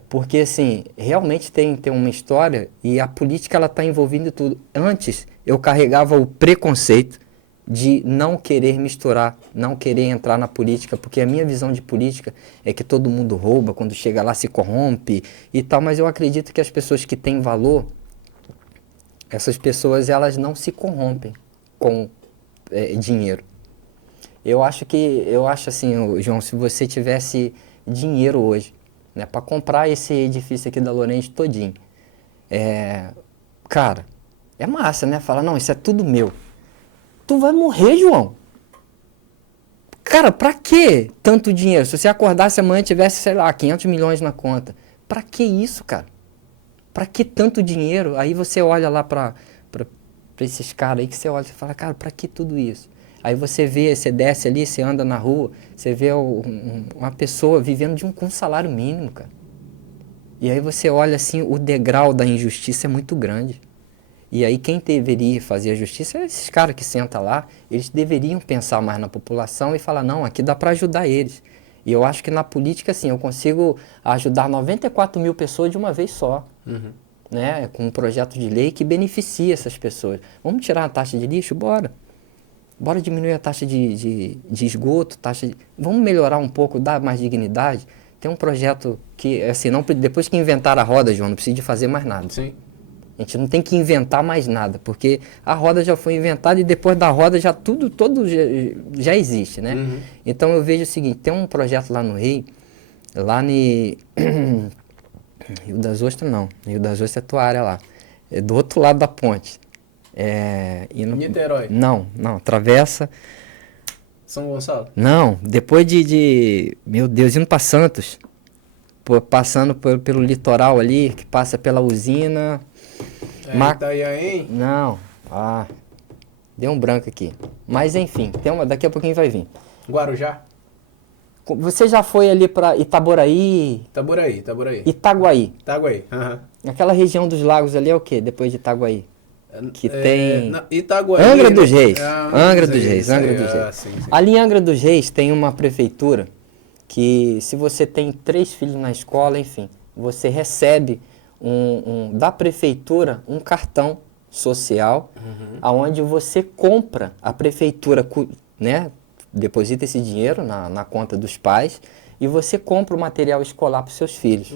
Porque, assim, realmente tem uma história e a política, ela está envolvida em tudo. Antes, eu carregava o preconceito de não querer misturar, não querer entrar na política, porque a minha visão de política é que todo mundo rouba, quando chega lá se corrompe e tal, mas eu acredito que as pessoas que têm valor, essas pessoas, elas não se corrompem com dinheiro. Eu acho assim, João, se você tivesse dinheiro hoje, né, para comprar esse edifício aqui da Lorente todinho, cara, é massa, né? Falar, não, isso é tudo meu. Tu vai morrer, João. Cara, pra que tanto dinheiro? Se você acordasse amanhã e tivesse, sei lá, 500 milhões na conta. Pra que isso, cara? Pra que tanto dinheiro? Aí você olha lá pra esses caras aí que você olha e fala, cara, pra que tudo isso? Aí você vê, você desce ali, você anda na rua, você vê uma pessoa vivendo com um salário mínimo, cara. E aí você olha assim, o degrau da injustiça é muito grande. E aí quem deveria fazer a justiça é esses caras que sentam lá, eles deveriam pensar mais na população e falar, não, aqui dá para ajudar eles. E eu acho que na política, assim, eu consigo ajudar 94 mil pessoas de uma vez só, né? Com um projeto de lei que beneficia essas pessoas. Vamos tirar a taxa de lixo? Bora. Bora diminuir a taxa de esgoto, vamos melhorar um pouco, dar mais dignidade. Tem um projeto que, assim, depois que inventaram a roda, João, não precisa de fazer mais nada. Sim. A gente não tem que inventar mais nada, porque a roda já foi inventada e depois da roda já todo já existe, né? Então eu vejo o seguinte, tem um projeto lá no Rio, lá no Rio das Ostras não, Rio das Ostras é tua área lá, é do outro lado da ponte. Niterói? Não, atravessa... São Gonçalo? Não, depois meu Deus, indo para Santos, passando pelo litoral ali, que passa pela usina... Itanhaém? Não, deu um branco aqui. Mas enfim, daqui a pouquinho vai vir. Guarujá? Você já foi ali para Itaboraí? Itaguaí. Itaguaí. Aquela região dos lagos ali é o quê, depois de Itaguaí? Que tem... Itaguaí. Angra dos Reis. Angra dos Reis. Sim. Ali em Angra dos Reis tem uma prefeitura que, se você tem 3 filhos na escola, enfim, você recebe da prefeitura um cartão social, onde você compra, a prefeitura, né, deposita esse dinheiro na conta dos pais e você compra o material escolar para os seus filhos.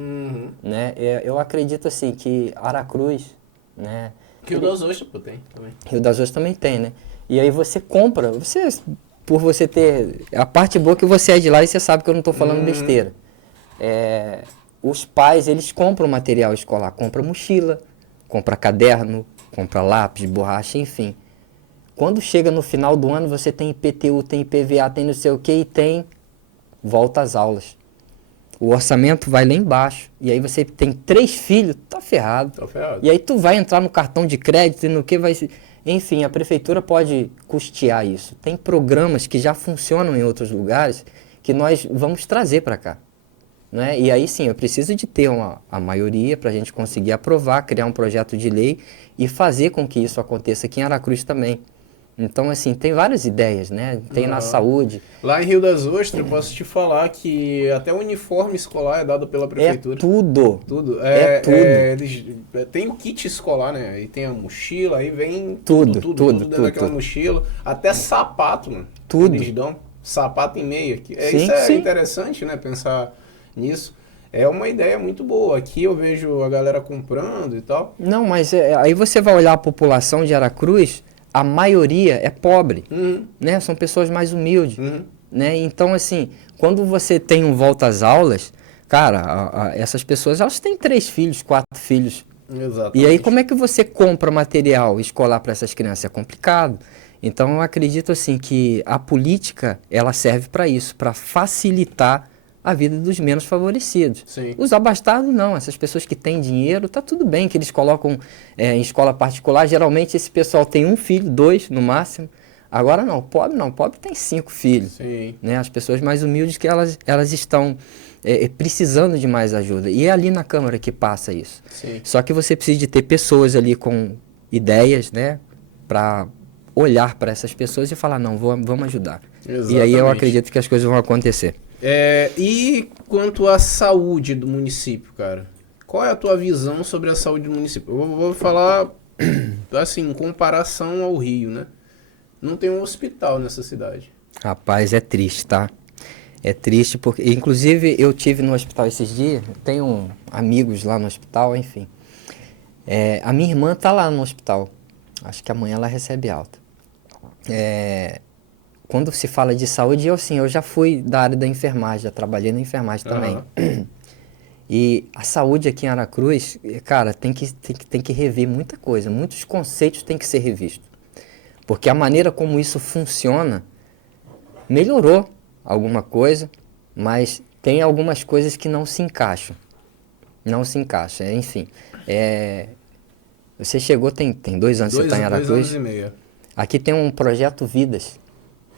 Né? Eu acredito assim que Aracruz, né, Rio das Ostras tem também. Rio das Ostras também tem, né? E aí você compra, por você ter... A parte boa é que você é de lá e você sabe que eu não estou falando besteira. Os pais, eles compram material escolar, compram mochila, compram caderno, compram lápis, borracha, enfim. Quando chega no final do ano, você tem IPTU, tem IPVA, tem não sei o que e tem volta às aulas. O orçamento vai lá embaixo. E aí você tem 3 filhos, tá ferrado. E aí tu vai entrar no cartão de crédito e no que vai... Enfim, a prefeitura pode custear isso. Tem programas que já funcionam em outros lugares que nós vamos trazer para cá. Né? E aí sim, eu preciso de ter a maioria para a gente conseguir aprovar, criar um projeto de lei e fazer com que isso aconteça aqui em Aracruz também. Então, assim, tem várias ideias, né? Tem na saúde. Lá em Rio das Ostras, eu posso te falar que até o uniforme escolar é dado pela prefeitura. É tudo. Tudo. Tudo. Eles tem o kit escolar, né? Aí tem a mochila, aí vem tudo dentro daquela mochila. Até sapato, mano. Tudo. Eles dão. sapato e meia. Sim, Isso é sim. interessante, né? Pensar nisso. É uma ideia muito boa. Aqui eu vejo a galera comprando e tal. Não, mas aí você vai olhar a população de Aracruz, a maioria é pobre, Uhum, né? São pessoas mais humildes, uhum. né? Então, assim, quando você tem um volta às aulas, cara, essas pessoas, elas têm 3 filhos, 4 filhos. Exatamente. E aí, como é que você compra material escolar para essas crianças? É complicado. Então, eu acredito, assim, que a política, ela serve para isso, para facilitar a vida dos menos favorecidos. Sim. Os abastados, não. Essas pessoas que têm dinheiro, tá tudo bem que eles colocam em escola particular. Geralmente, esse pessoal tem 1 filho, 2 no máximo. Agora, não. Pobre tem 5 filhos. Sim. Né? As pessoas mais humildes que elas estão precisando de mais ajuda. E é ali na Câmara que passa isso. Sim. Só que você precisa de ter pessoas ali com ideias, né? Para olhar para essas pessoas e falar, não, vamos ajudar. Exatamente. E aí eu acredito que as coisas vão acontecer. E quanto à saúde do município, cara? Qual é a tua visão sobre a saúde do município? Eu vou falar, assim, em comparação ao Rio, né? Não tem um hospital nessa cidade. Rapaz, é triste, tá? É triste porque, inclusive, eu tive no hospital esses dias, tenho amigos lá no hospital, enfim. A minha irmã tá lá no hospital. Acho que amanhã ela recebe alta. Quando se fala de saúde, eu já fui da área da enfermagem, já trabalhei na enfermagem também. E a saúde aqui em Aracruz, cara, tem que rever muita coisa, muitos conceitos têm que ser revistos. Porque a maneira como isso funciona melhorou alguma coisa, mas tem algumas coisas que não se encaixam. Não se encaixa, enfim. Você chegou, tem 2 anos que você está em Aracruz. 2 anos e meio. Aqui tem um projeto Vidas,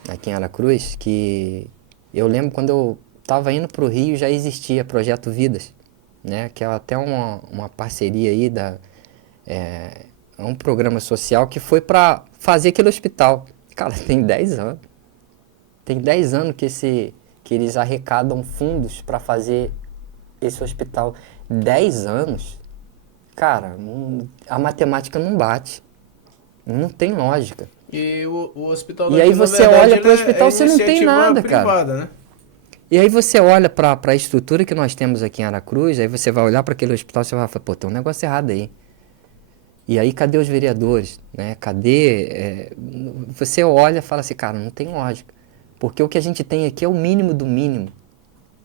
aqui em Aracruz, que eu lembro quando eu estava indo para o Rio, já existia Projeto Vidas, né? Que é até uma parceria aí, é um programa social que foi para fazer aquele hospital. Cara, tem 10 anos. Tem 10 anos que eles arrecadam fundos para fazer esse hospital. 10 anos? Cara, a matemática não bate. Não tem lógica. E o hospital E aí você olha para o hospital, você não tem nada, privada, cara. Né? E aí você olha para a estrutura que nós temos aqui em Aracruz, aí você vai olhar para aquele hospital e você vai falar, pô, tem um negócio errado aí. E aí cadê os vereadores? Né? Cadê... Você olha e fala assim, cara, não tem lógica. Porque o que a gente tem aqui é o mínimo do mínimo.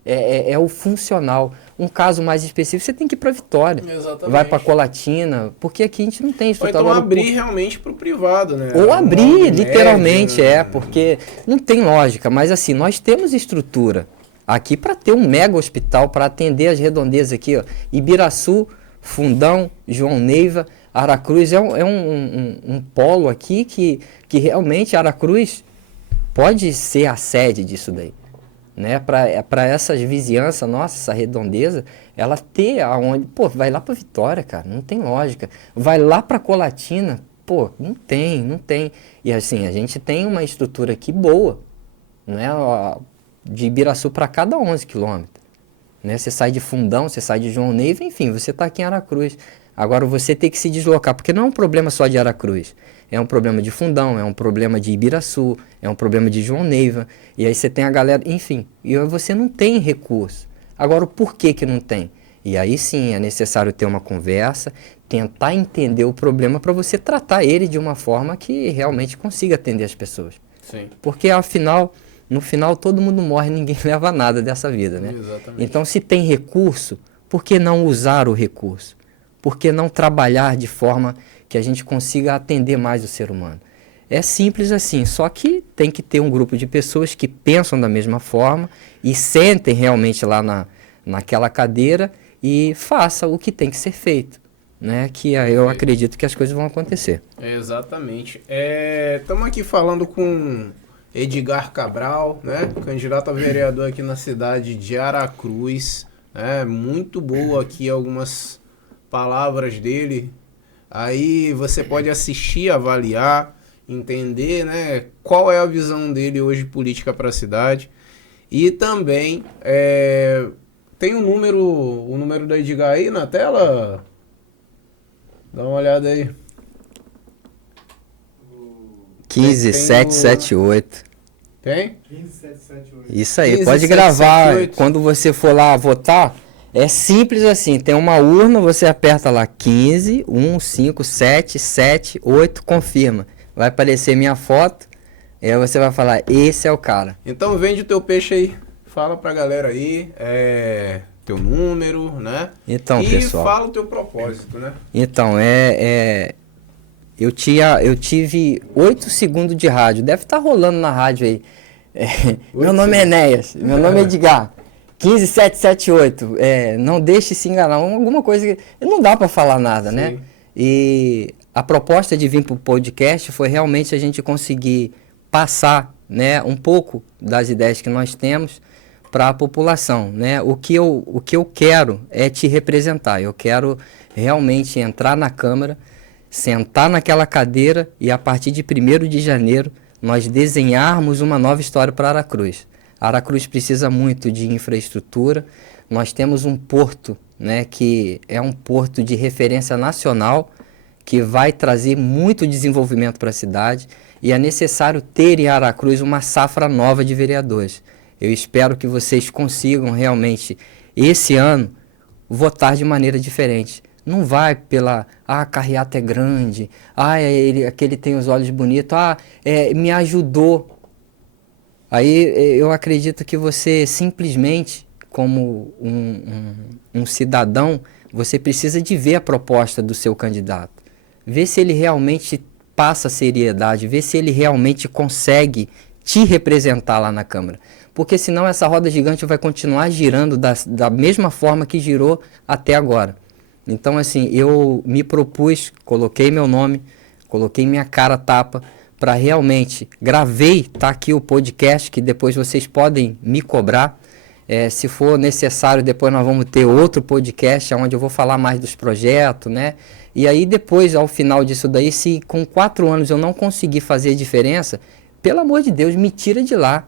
É o funcional. Um caso mais específico, você tem que ir para Vitória. Exatamente. Vai para Colatina, porque aqui a gente não tem estrutura. Ou então abrir realmente para o privado, né? Ou abrir, literalmente, médio, né? Porque não tem lógica. Mas assim, nós temos estrutura aqui para ter um mega hospital, para atender as redondezas aqui, ó. Ibiraçu, Fundão, João Neiva, Aracruz é um polo aqui que realmente Aracruz pode ser a sede disso daí. Né, para essas vizinhanças, nossa, essa redondeza, ela ter aonde, pô, vai lá para Vitória, cara, não tem lógica. Vai lá para Colatina, pô, não tem. E assim, a gente tem uma estrutura aqui boa, não é? Ó, de Ibiraçu para cá dá 11 quilômetros. Né? Você sai de Fundão, você sai de João Neiva, enfim, você está aqui em Aracruz. Agora você tem que se deslocar, porque não é um problema só de Aracruz. É um problema de Fundão, é um problema de Ibiraçu, é um problema de João Neiva. E aí você tem a galera, enfim, e você não tem recurso. Agora, o porquê que não tem? E aí sim é necessário ter uma conversa, tentar entender o problema para você tratar ele de uma forma que realmente consiga atender as pessoas. Sim. Porque afinal, no final todo mundo morre, ninguém leva nada dessa vida, né? Exatamente. Então, se tem recurso, por que não usar o recurso? Por que não trabalhar de forma que a gente consiga atender mais o ser humano? É simples assim, só que tem que ter um grupo de pessoas que pensam da mesma forma e sentem realmente lá naquela cadeira e faça o que tem que ser feito, né? Que eu acredito que as coisas vão acontecer. Exatamente. Estamos aqui falando com Edgar Cabral, né? Candidato a vereador aqui na cidade de Aracruz. Muito boa aqui algumas palavras dele. Aí você pode assistir, avaliar, entender, né, qual é a visão dele hoje política para a cidade. E também tem o número do Edgar aí na tela? Dá uma olhada aí. 15778. Quem? 15778. Isso aí, pode gravar. Quando você for lá votar, é simples assim. Tem uma urna, você aperta lá 15, 1, 5, 7, 7, 8, confirma. Vai aparecer minha foto, e aí você vai falar, esse é o cara. Então vende o teu peixe aí. Fala pra galera aí, teu número, né? Então, e pessoal, fala o teu propósito, né? Então, eu tive 8 segundos de rádio. Deve estar rolando na rádio aí. Meu nome é Enéas. Meu nome é Edgar. 15778. Não deixe se enganar. Alguma coisa que não dá para falar nada, né? E a proposta de vir para o podcast foi realmente a gente conseguir passar, né, um pouco das ideias que nós temos para a população, né? O que eu quero é te representar. Eu quero realmente entrar na Câmara, sentar naquela cadeira e a partir de 1º de janeiro nós desenharmos uma nova história para Aracruz. Aracruz precisa muito de infraestrutura. Nós temos um porto, né, que é um porto de referência nacional, que vai trazer muito desenvolvimento para a cidade, e é necessário ter em Aracruz uma safra nova de vereadores. Eu espero que vocês consigam realmente, esse ano, votar de maneira diferente. Não vai pela, a carreata é grande, aquele tem os olhos bonitos, me ajudou. Aí eu acredito que você simplesmente, como um cidadão, você precisa de ver a proposta do seu candidato. Ver se ele realmente passa seriedade, ver se ele realmente consegue te representar lá na Câmara. Porque senão essa roda gigante vai continuar girando da mesma forma que girou até agora. Então, assim, eu me propus, coloquei meu nome, coloquei minha cara tapa, para realmente, gravei, tá aqui o podcast, que depois vocês podem me cobrar. Se for necessário, depois nós vamos ter outro podcast, onde eu vou falar mais dos projetos, né? E aí depois, ao final disso daí, se com 4 anos eu não conseguir fazer diferença, pelo amor de Deus, me tira de lá.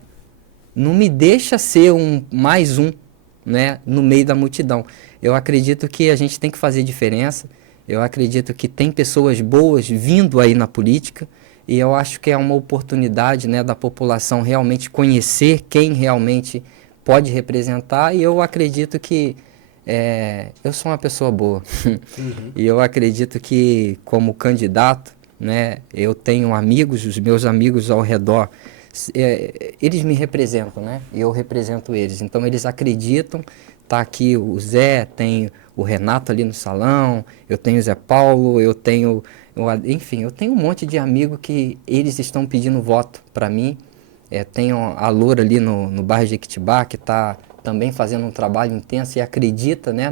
Não me deixa ser mais um, né, no meio da multidão. Eu acredito que a gente tem que fazer diferença. Eu acredito que tem pessoas boas vindo aí na política. E eu acho que é uma oportunidade, né, da população realmente conhecer quem realmente pode representar. E eu acredito que eu sou uma pessoa boa. Uhum. E eu acredito que, como candidato, né, eu tenho amigos, os meus amigos ao redor, eles me representam, né? E eu represento eles. Então, eles acreditam. Tá aqui o Zé, tem o Renato ali no salão, eu tenho o Zé Paulo, enfim, eu tenho um monte de amigo que eles estão pedindo voto para mim. Tenho a Loura ali no bairro de Jequitibá, que está também fazendo um trabalho intenso e acredita, né,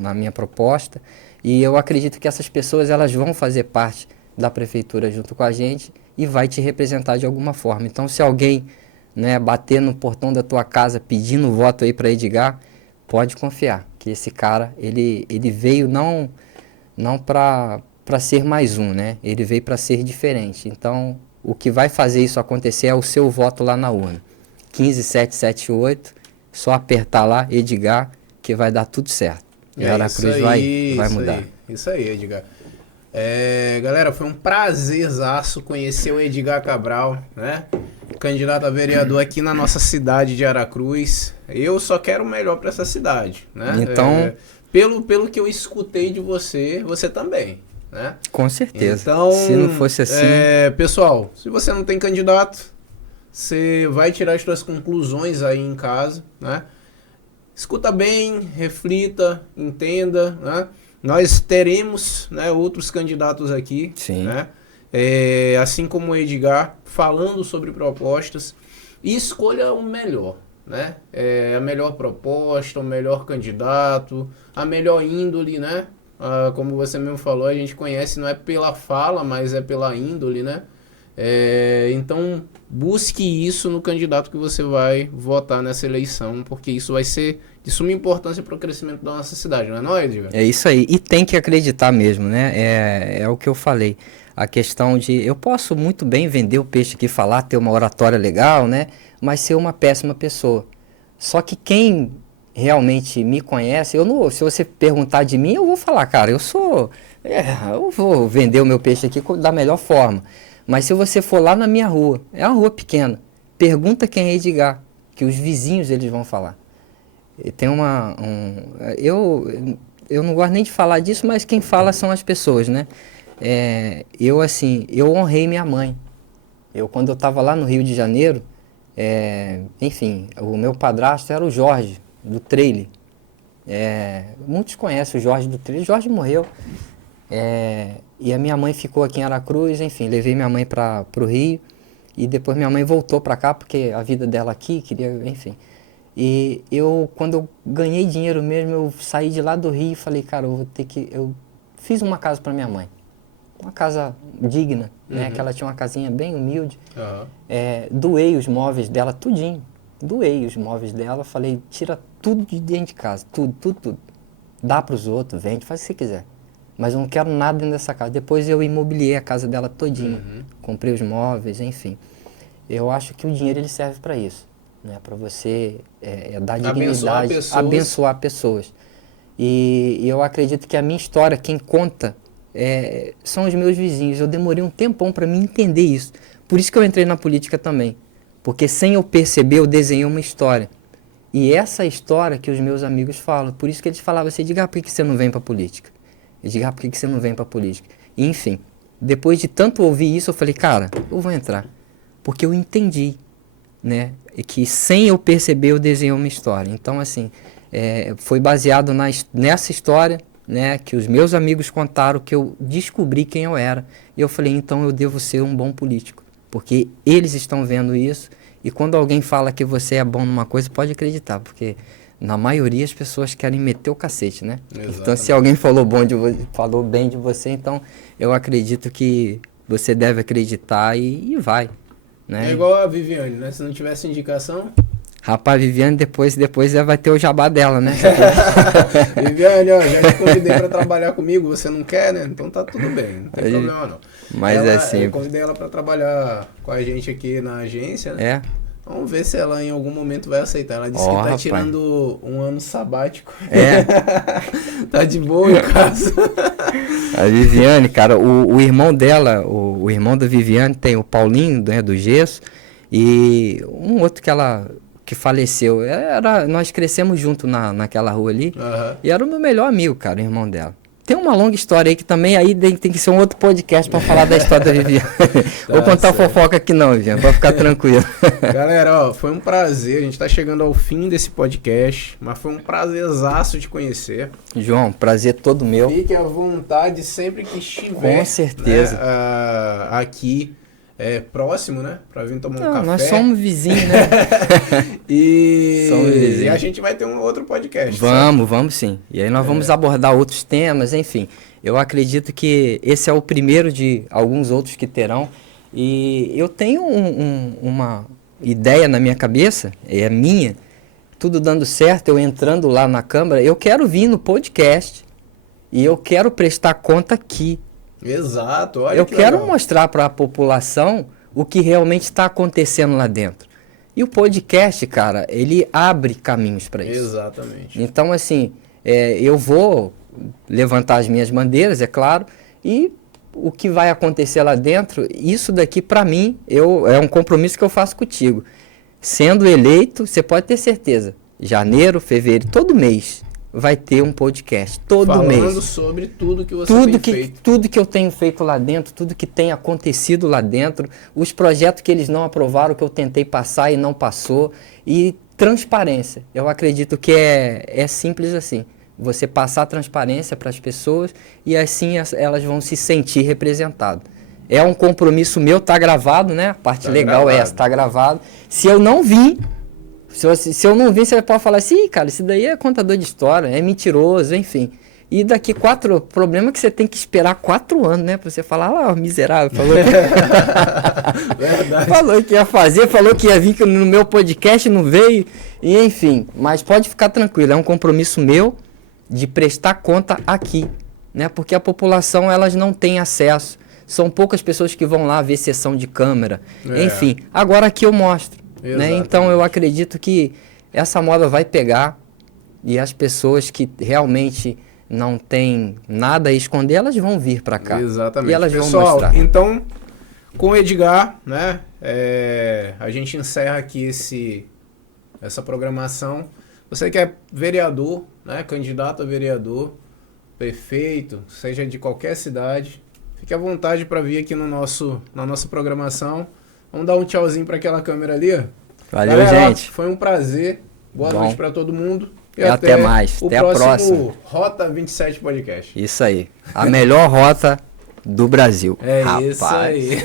na minha proposta. E eu acredito que essas pessoas elas vão fazer parte da prefeitura junto com a gente e vai te representar de alguma forma. Então, se alguém, né, bater no portão da tua casa pedindo voto aí para Edgar, pode confiar que esse cara, ele veio não para ser mais um, né? Ele veio para ser diferente. Então, o que vai fazer isso acontecer é o seu voto lá na urna. 15778, só apertar lá, Edgar, que vai dar tudo certo. E Aracruz vai mudar. Isso aí, Edgar. Galera, foi um prazerzaço conhecer o Edgar Cabral, né? Candidato a vereador aqui na nossa cidade de Aracruz. Eu só quero o melhor para essa cidade, né? Então, pelo que eu escutei de você também, né? Com certeza. Então, se não fosse assim... pessoal, se você não tem candidato, você vai tirar as suas conclusões aí em casa, né? Escuta bem, reflita, entenda, né? Nós teremos, né, outros candidatos aqui, sim, né? Assim como o Edgar, falando sobre propostas, e escolha o melhor, né? A melhor proposta, o melhor candidato, a melhor índole, né? Como você mesmo falou, a gente conhece, não é pela fala, mas é pela índole, né? Então, busque isso no candidato que você vai votar nessa eleição, porque isso vai ser de suma importância para o crescimento da nossa cidade, não é, Edgar? É isso aí, e tem que acreditar mesmo, né? É o que eu falei, a questão de, eu posso muito bem vender o peixe aqui, falar, ter uma oratória legal, né? Mas ser uma péssima pessoa. Só que quem realmente me conhece, se você perguntar de mim, eu vou falar, cara, eu vou vender o meu peixe aqui da melhor forma. Mas se você for lá na minha rua, é uma rua pequena, pergunta quem é Edgar, que os vizinhos eles vão falar. E tem eu não gosto nem de falar disso, mas quem fala são as pessoas, né? Eu honrei minha mãe. Quando eu estava lá no Rio de Janeiro, enfim, o meu padrasto era o Jorge, do Trailer. Muitos conhecem o Jorge do Trailer. Jorge morreu. E a minha mãe ficou aqui em Aracruz, enfim, levei minha mãe para o Rio. E depois minha mãe voltou para cá, porque a vida dela aqui, enfim. E quando eu ganhei dinheiro mesmo, eu saí de lá do Rio e falei, cara, eu fiz uma casa para minha mãe. Uma casa digna, né? Que ela tinha uma casinha bem humilde. Doei os móveis dela, tudinho. Doei os móveis dela, falei, tira tudo de dentro de casa, tudo. Dá para os outros, vende, faz o que você quiser. Mas eu não quero nada dentro dessa casa. Depois eu imobiliei a casa dela todinha. Comprei os móveis, enfim. Eu acho que o dinheiro ele serve para isso, né? Para você dar dignidade, abençoar pessoas. E eu acredito que a minha história, quem conta, são os meus vizinhos. Eu demorei um tempão para me entender isso. Por isso que eu entrei na política também. Porque sem eu perceber, eu desenhei uma história. E essa história que os meus amigos falam. Por isso que eles falavam assim, Edgar, por que você não vem para a política? Edgar, por que você não vem para a política? E, enfim, depois de tanto ouvir isso, eu falei, cara, eu vou entrar. Porque eu entendi, né? E que sem eu perceber, eu desenhei uma história. Então, assim, foi baseado nessa história, né? Que os meus amigos contaram, que eu descobri quem eu era. E eu falei, então eu devo ser um bom político. Porque eles estão vendo isso. E quando alguém fala que você é bom numa coisa, pode acreditar. Porque na maioria as pessoas querem meter o cacete, né? Exatamente. Então, se alguém falou bem de você, então eu acredito que você deve acreditar e vai. Né? É igual a Viviane, né? Se não tivesse indicação... Rapaz, Viviane, depois vai ter o jabá dela, né? Viviane, ó, já te convidei para trabalhar comigo, você não quer, né? Então tá tudo bem, não tem problema não. Mas assim... Eu convidei ela para trabalhar com a gente aqui na agência, né? Vamos ver se ela em algum momento vai aceitar. Ela disse que tá rapaz. Tirando um ano sabático. Tá de boa em casa. A Viviane, cara, o irmão dela, o irmão da Viviane tem o Paulinho, né, do Gesso, e um outro que faleceu. Nós crescemos junto naquela rua ali, e era o meu melhor amigo, cara, o irmão dela. Tem uma longa história aí que também aí tem que ser um outro podcast para falar da história da Viviane. Vou contar fofoca aqui não, Viviane, para ficar tranquilo. Galera, ó, foi um prazer, a gente tá chegando ao fim desse podcast, mas foi um prazerzaço te conhecer. João, prazer todo meu. Fique à vontade sempre que estiver. Com certeza. Né, aqui. Próximo, né? Pra vir tomar um café. Nós somos vizinhos, né? Somos vizinhos. E a gente vai ter um outro podcast. Vamos sim. E aí nós vamos abordar outros temas, enfim. Eu acredito que esse é o primeiro de alguns outros que terão. E eu tenho uma ideia na minha cabeça, é minha, tudo dando certo, eu entrando lá na Câmara, eu quero vir no podcast e eu quero prestar conta aqui. Exato, olha eu quero mostrar para a população o que realmente está acontecendo lá dentro. E o podcast, cara, ele abre caminhos para isso. Exatamente. Então, assim, eu vou levantar as minhas bandeiras, é claro, e o que vai acontecer lá dentro, isso daqui, para mim, é um compromisso que eu faço contigo. Sendo eleito, você pode ter certeza, janeiro, fevereiro, todo mês vai ter um podcast, todo mês. Falando sobre tudo que você tem feito. Tudo que eu tenho feito lá dentro, tudo que tem acontecido lá dentro, os projetos que eles não aprovaram, que eu tentei passar e não passou, e transparência. Eu acredito que é simples assim. Você passar transparência para as pessoas e assim elas vão se sentir representadas. É um compromisso meu, tá gravado, né? A parte legal é essa, tá gravado. Se eu não vim, se eu não vir, você pode falar assim, cara, isso daí é contador de história, é mentiroso, enfim. E daqui o problema é que você tem que esperar 4 anos, né? Pra você falar, miserável, falou que... falou que ia fazer, falou que ia vir no meu podcast, não veio, e enfim. Mas pode ficar tranquilo, é um compromisso meu de prestar conta aqui, né? Porque a população, elas não tem acesso. São poucas pessoas que vão lá ver sessão de câmera, enfim. Agora aqui eu mostro. Né? Então eu acredito que essa moda vai pegar e as pessoas que realmente não têm nada a esconder, elas vão vir para cá. Exatamente. E elas Pessoal, vão mostrar. Então, com o Edgar, né? A gente encerra aqui essa programação. Você que é vereador, né? Candidato a vereador, prefeito, seja de qualquer cidade, fique à vontade para vir aqui na nossa programação. Vamos dar um tchauzinho para aquela câmera ali, ó. Valeu, Galera, gente. Foi um prazer. Boa noite para todo mundo. E até mais. Até a próxima. Rota 27 Podcast. Isso aí. A melhor rota do Brasil. É rapaz. Isso aí.